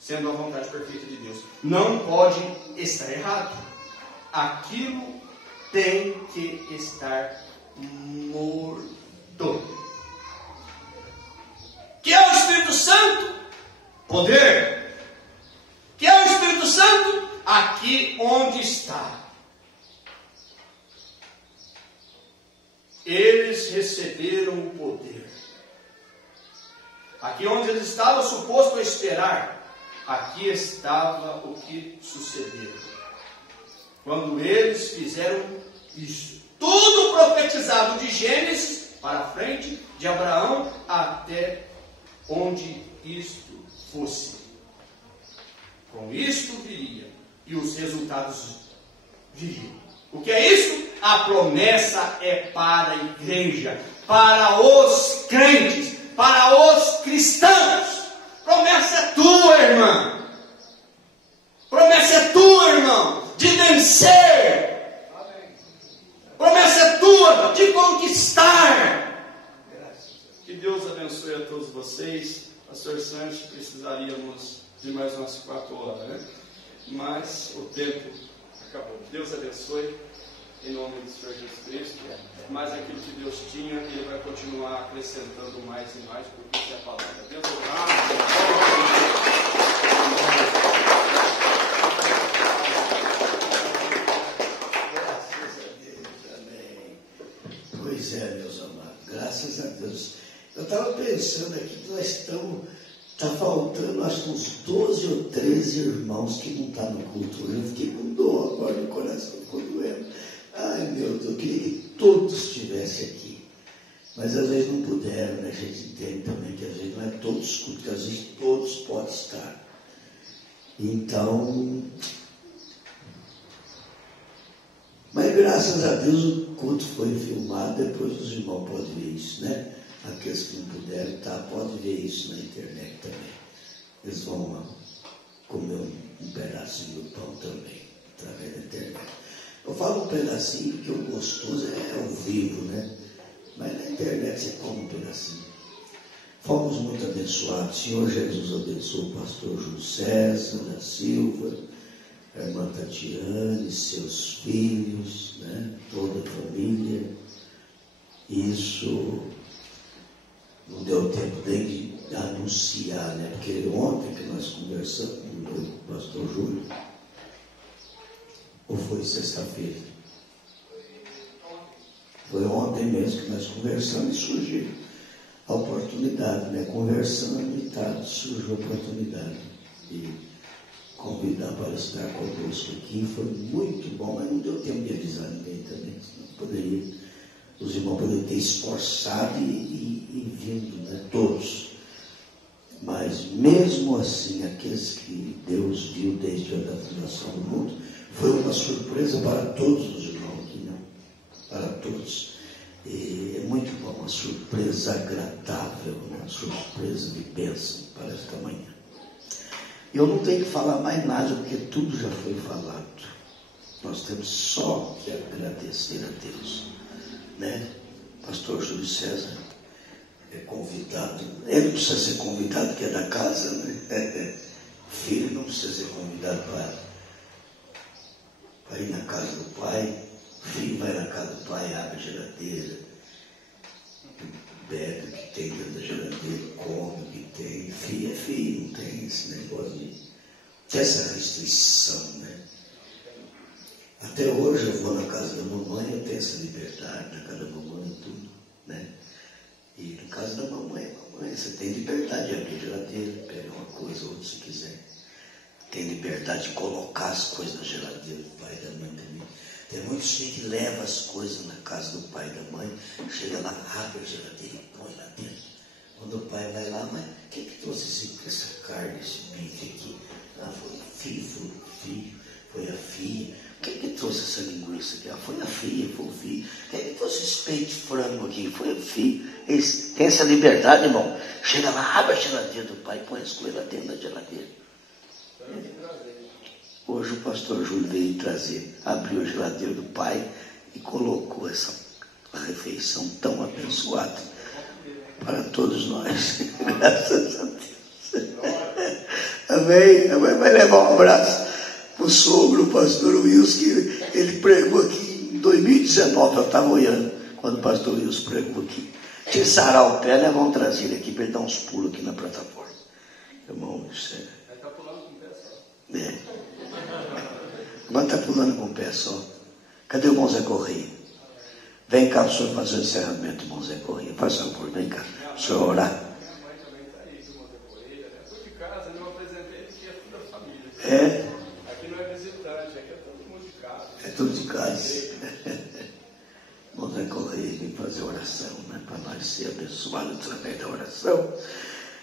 sendo a vontade perfeita de Deus. Não pode estar errado. Aquilo tem que estar morto. Que é o Espírito Santo? Poder. Que é o Espírito Santo? Aqui onde está. Eles receberam o poder. Aqui onde eles estavam supostos a esperar, aqui estava o que sucedeu. Quando eles fizeram isso, tudo profetizado de Gênesis para frente, de Abraão até onde isto fosse. Com isto viria, e os resultados viriam. O que é isso? A promessa é para a igreja, para os crentes, para os cristãos. Promessa é tua, irmã. Promessa é tua, irmão, de vencer. Promessa é tua de conquistar. Que Deus abençoe a todos vocês. Pastor Santos, precisaríamos de mais umas 4 horas, né? Mas o tempo acabou. Deus abençoe, em nome do Senhor Jesus Cristo. Mas aquilo que Deus tinha, Ele vai continuar acrescentando mais e mais, porque isso é a palavra. Deus Graças a Deus, amém. Pois é, meus amados, graças a Deus. Eu estava pensando aqui que nós estamos... Está faltando, acho que uns 12 ou 13 irmãos que não estão no culto. Eu fiquei com dor agora no coração, ficou doendo. Ai, meu Deus, eu queria que todos estivessem aqui. Mas às vezes não puderam, né? A gente entende também que às vezes não é todos cultos, que às vezes todos podem estar. Então, mas graças a Deus o culto foi filmado, depois os irmãos podem ver isso, né? Aqueles que não puderam, podem ver isso na internet também. Eles vão comer um pedacinho do pão também, através da internet. Eu falo um pedacinho porque o gostoso é ao vivo, né? Mas na internet você come um pedacinho. Fomos muito abençoados. Senhor Jesus abençoe o pastor Júlio César da Silva, a irmã Tatiane, seus filhos, né? Toda a família. Isso... não deu tempo nem de anunciar, né? Porque ontem que nós conversamos com o pastor Júlio, ou foi sexta-feira? Foi ontem mesmo que nós conversamos e surgiu a oportunidade, né? Conversando e surgiu a oportunidade de convidar para estar conosco aqui. Foi muito bom, mas não deu tempo de avisar ninguém também, senão poderia... Os irmãos poderiam ter esforçado e e vindo, né? Todos. Mas mesmo assim, aqueles que Deus viu desde a fundação do mundo, foi uma surpresa para todos os irmãos aqui, né? Para todos. E é muito bom, uma surpresa agradável, uma surpresa de bênção para esta manhã. Eu não tenho que falar mais nada, porque tudo já foi falado. Nós temos só que agradecer a Deus, né? Pastor Júlio César é convidado, ele não precisa ser convidado, que é da casa, né? Filho não precisa ser convidado para ir na casa do pai. Filho vai na casa do pai, abre a geladeira, bebe o que tem dentro da geladeira, come o que tem. Filho é filho, não tem esse negócio de ter essa restrição, né? Até hoje eu vou na casa da mamãe, eu tenho essa liberdade, na casa da mamãe e tudo, né? E na casa da mamãe, você tem liberdade de abrir a geladeira, pegar uma coisa ou outra se quiser. Tem liberdade de colocar as coisas na geladeira do pai e da mãe também. Tem muitos que levam as coisas na casa do pai e da mãe, chega lá, abre a geladeira e põe lá dentro. Quando o pai vai lá, mas quem que trouxe essa carne, esse bife aqui? Ah, foi o filho, foi a filha. Quem que trouxe essa linguiça aqui? Ah, foi a filha, foi o filho. Quem que trouxe esse peito de frango aqui? Foi o filho. Eles têm essa liberdade, irmão. Chega lá, abre a geladeira do pai, põe as coisas lá dentro da geladeira. Hoje o pastor Júlio veio trazer, abriu a geladeira do pai e colocou essa refeição tão abençoada para todos nós. Graças a Deus. Amém? Amém. Vai levar um abraço para o sogro, o pastor Wilson, que ele pregou aqui em 2019, eu estava olhando quando o pastor Wilson pregou aqui. Se sarar o pé, vamos trazer ele aqui para ele dar uns pulos aqui na plataforma. Irmão, isso é. Ele está pulando com o pé só. É. Agora está pulando com o pé só. Cadê o irmão Zé Correia? Vem cá, o senhor fazer o encerramento, irmão Zé Correia. Faz favor, vem cá. O senhor orar. Minha mãe também está aí, o irmão Zé Correia. Eu estou de casa, eu apresentei aqui, é toda a família. É? Aqui não é visitante, aqui é todo mundo de casa. É tudo de casa. Irmão Zé Correia vem fazer oração, né? Para nós ser abençoados através da oração.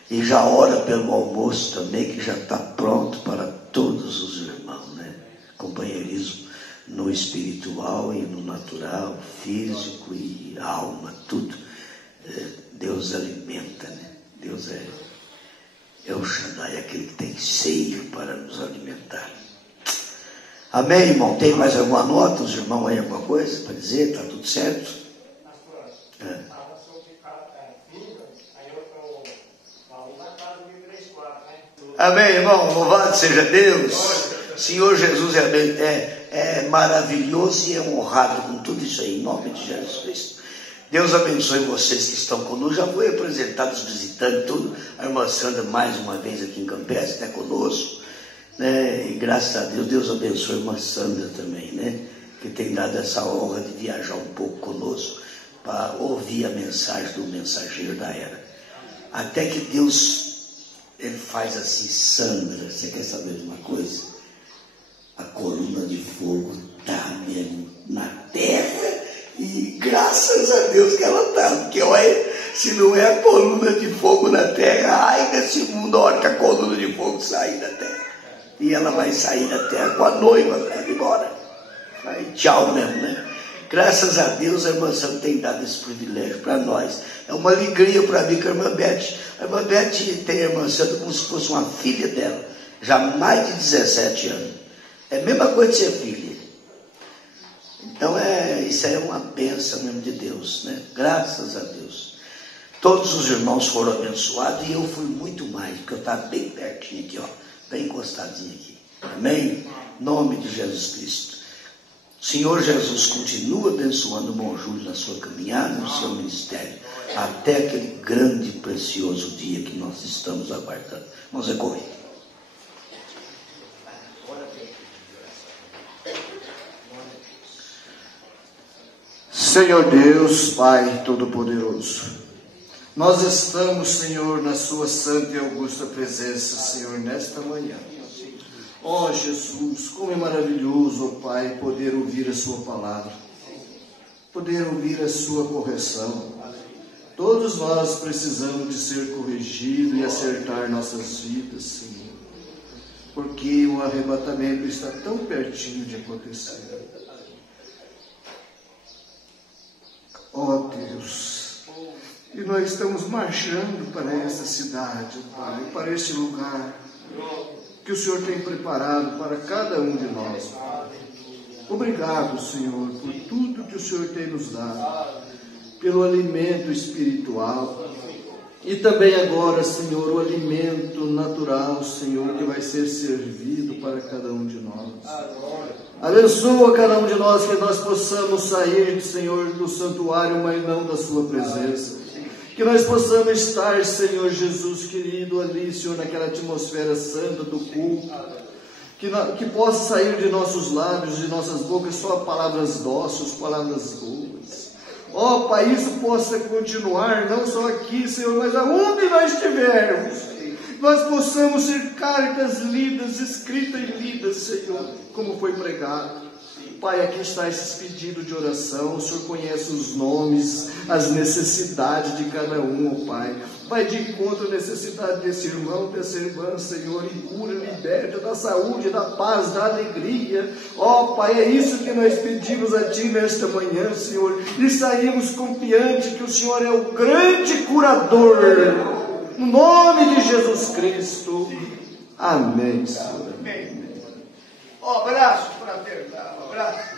E já ora pelo almoço também, que já está pronto para todos os irmãos, né? Companheirismo no espiritual e no natural, físico e alma, tudo. Deus alimenta, né? Deus é o Shaddai, aquele que tem seio para nos alimentar. Amém, irmão? Tem mais alguma nota? Os irmãos aí, alguma coisa para dizer? Está tudo certo? Amém, irmão? Louvado seja Deus. Senhor Jesus é maravilhoso e é honrado com tudo isso aí, em nome de Jesus Cristo. Deus abençoe vocês que estão conosco. Já foi apresentado os visitantes, tudo. A irmã Sandra mais uma vez aqui em Campestre, está conosco, né? E graças a Deus, Deus abençoe a irmã Sandra também, né? Que tem dado essa honra de viajar um pouco conosco para ouvir a mensagem do mensageiro da era. Até que Deus, ele faz assim: Sandra, você quer saber de uma coisa? A coluna de fogo está mesmo na terra, e graças a Deus que ela está, porque olha, se não é a coluna de fogo na terra, ai nesse mundo, a hora que a coluna de fogo sair da terra, e ela vai sair da terra com a noiva, vai embora, vai tchau mesmo, né? Graças a Deus a irmã Sandra tem dado esse privilégio para nós. É uma alegria para mim que a irmã Beth tem a irmã Sandra como se fosse uma filha dela, já há mais de 17 anos. É a mesma coisa de ser filha. Então isso aí é uma bênção mesmo de Deus, né? Graças a Deus. Todos os irmãos foram abençoados e eu fui muito mais, porque eu estava bem pertinho aqui, ó, bem encostadinho aqui. Amém? Em nome de Jesus Cristo. Senhor Jesus, continua abençoando o irmão Júlio na sua caminhada, no seu ministério, até aquele grande e precioso dia que nós estamos aguardando. Vamos recorrer. Senhor Deus, Pai Todo-Poderoso, nós estamos, Senhor, na sua santa e augusta presença, Senhor, nesta manhã. Ó Jesus, como é maravilhoso, ó Pai, poder ouvir a sua palavra, poder ouvir a sua correção, Todos nós precisamos de ser corrigidos e acertar nossas vidas, Senhor, porque o arrebatamento está tão pertinho de acontecer. Ó Deus, e nós estamos marchando para essa cidade, Pai, para este lugar que o Senhor tem preparado para cada um de nós. Obrigado, Senhor, por tudo que o Senhor tem nos dado, pelo alimento espiritual e também agora, Senhor, o alimento natural, Senhor, que vai ser servido para cada um de nós. Abençoa cada um de nós, que nós possamos sair, Senhor, do santuário, mas não da sua presença. Que nós possamos estar, Senhor Jesus querido, ali, Senhor, naquela atmosfera santa do culto. Que possa sair de nossos lábios, de nossas bocas, só palavras doces, palavras boas. Ó Pai, isso possa continuar, não só aqui, Senhor, mas aonde nós estivermos. Nós possamos ser cartas lidas, escritas e lidas, Senhor, como foi pregado. Pai, aqui está esses pedidos de oração. O Senhor conhece os nomes, as necessidades de cada um, ó Pai. Vai de encontro à necessidade desse irmão, dessa irmã, Senhor, e cura, liberta, da saúde, da paz, da alegria. Ó Pai, é isso que nós pedimos a Ti nesta manhã, Senhor, e saímos confiantes que o Senhor é o grande curador. No nome de Jesus Cristo. Amém, Senhor. Amém. Abraço fraternal, abraço.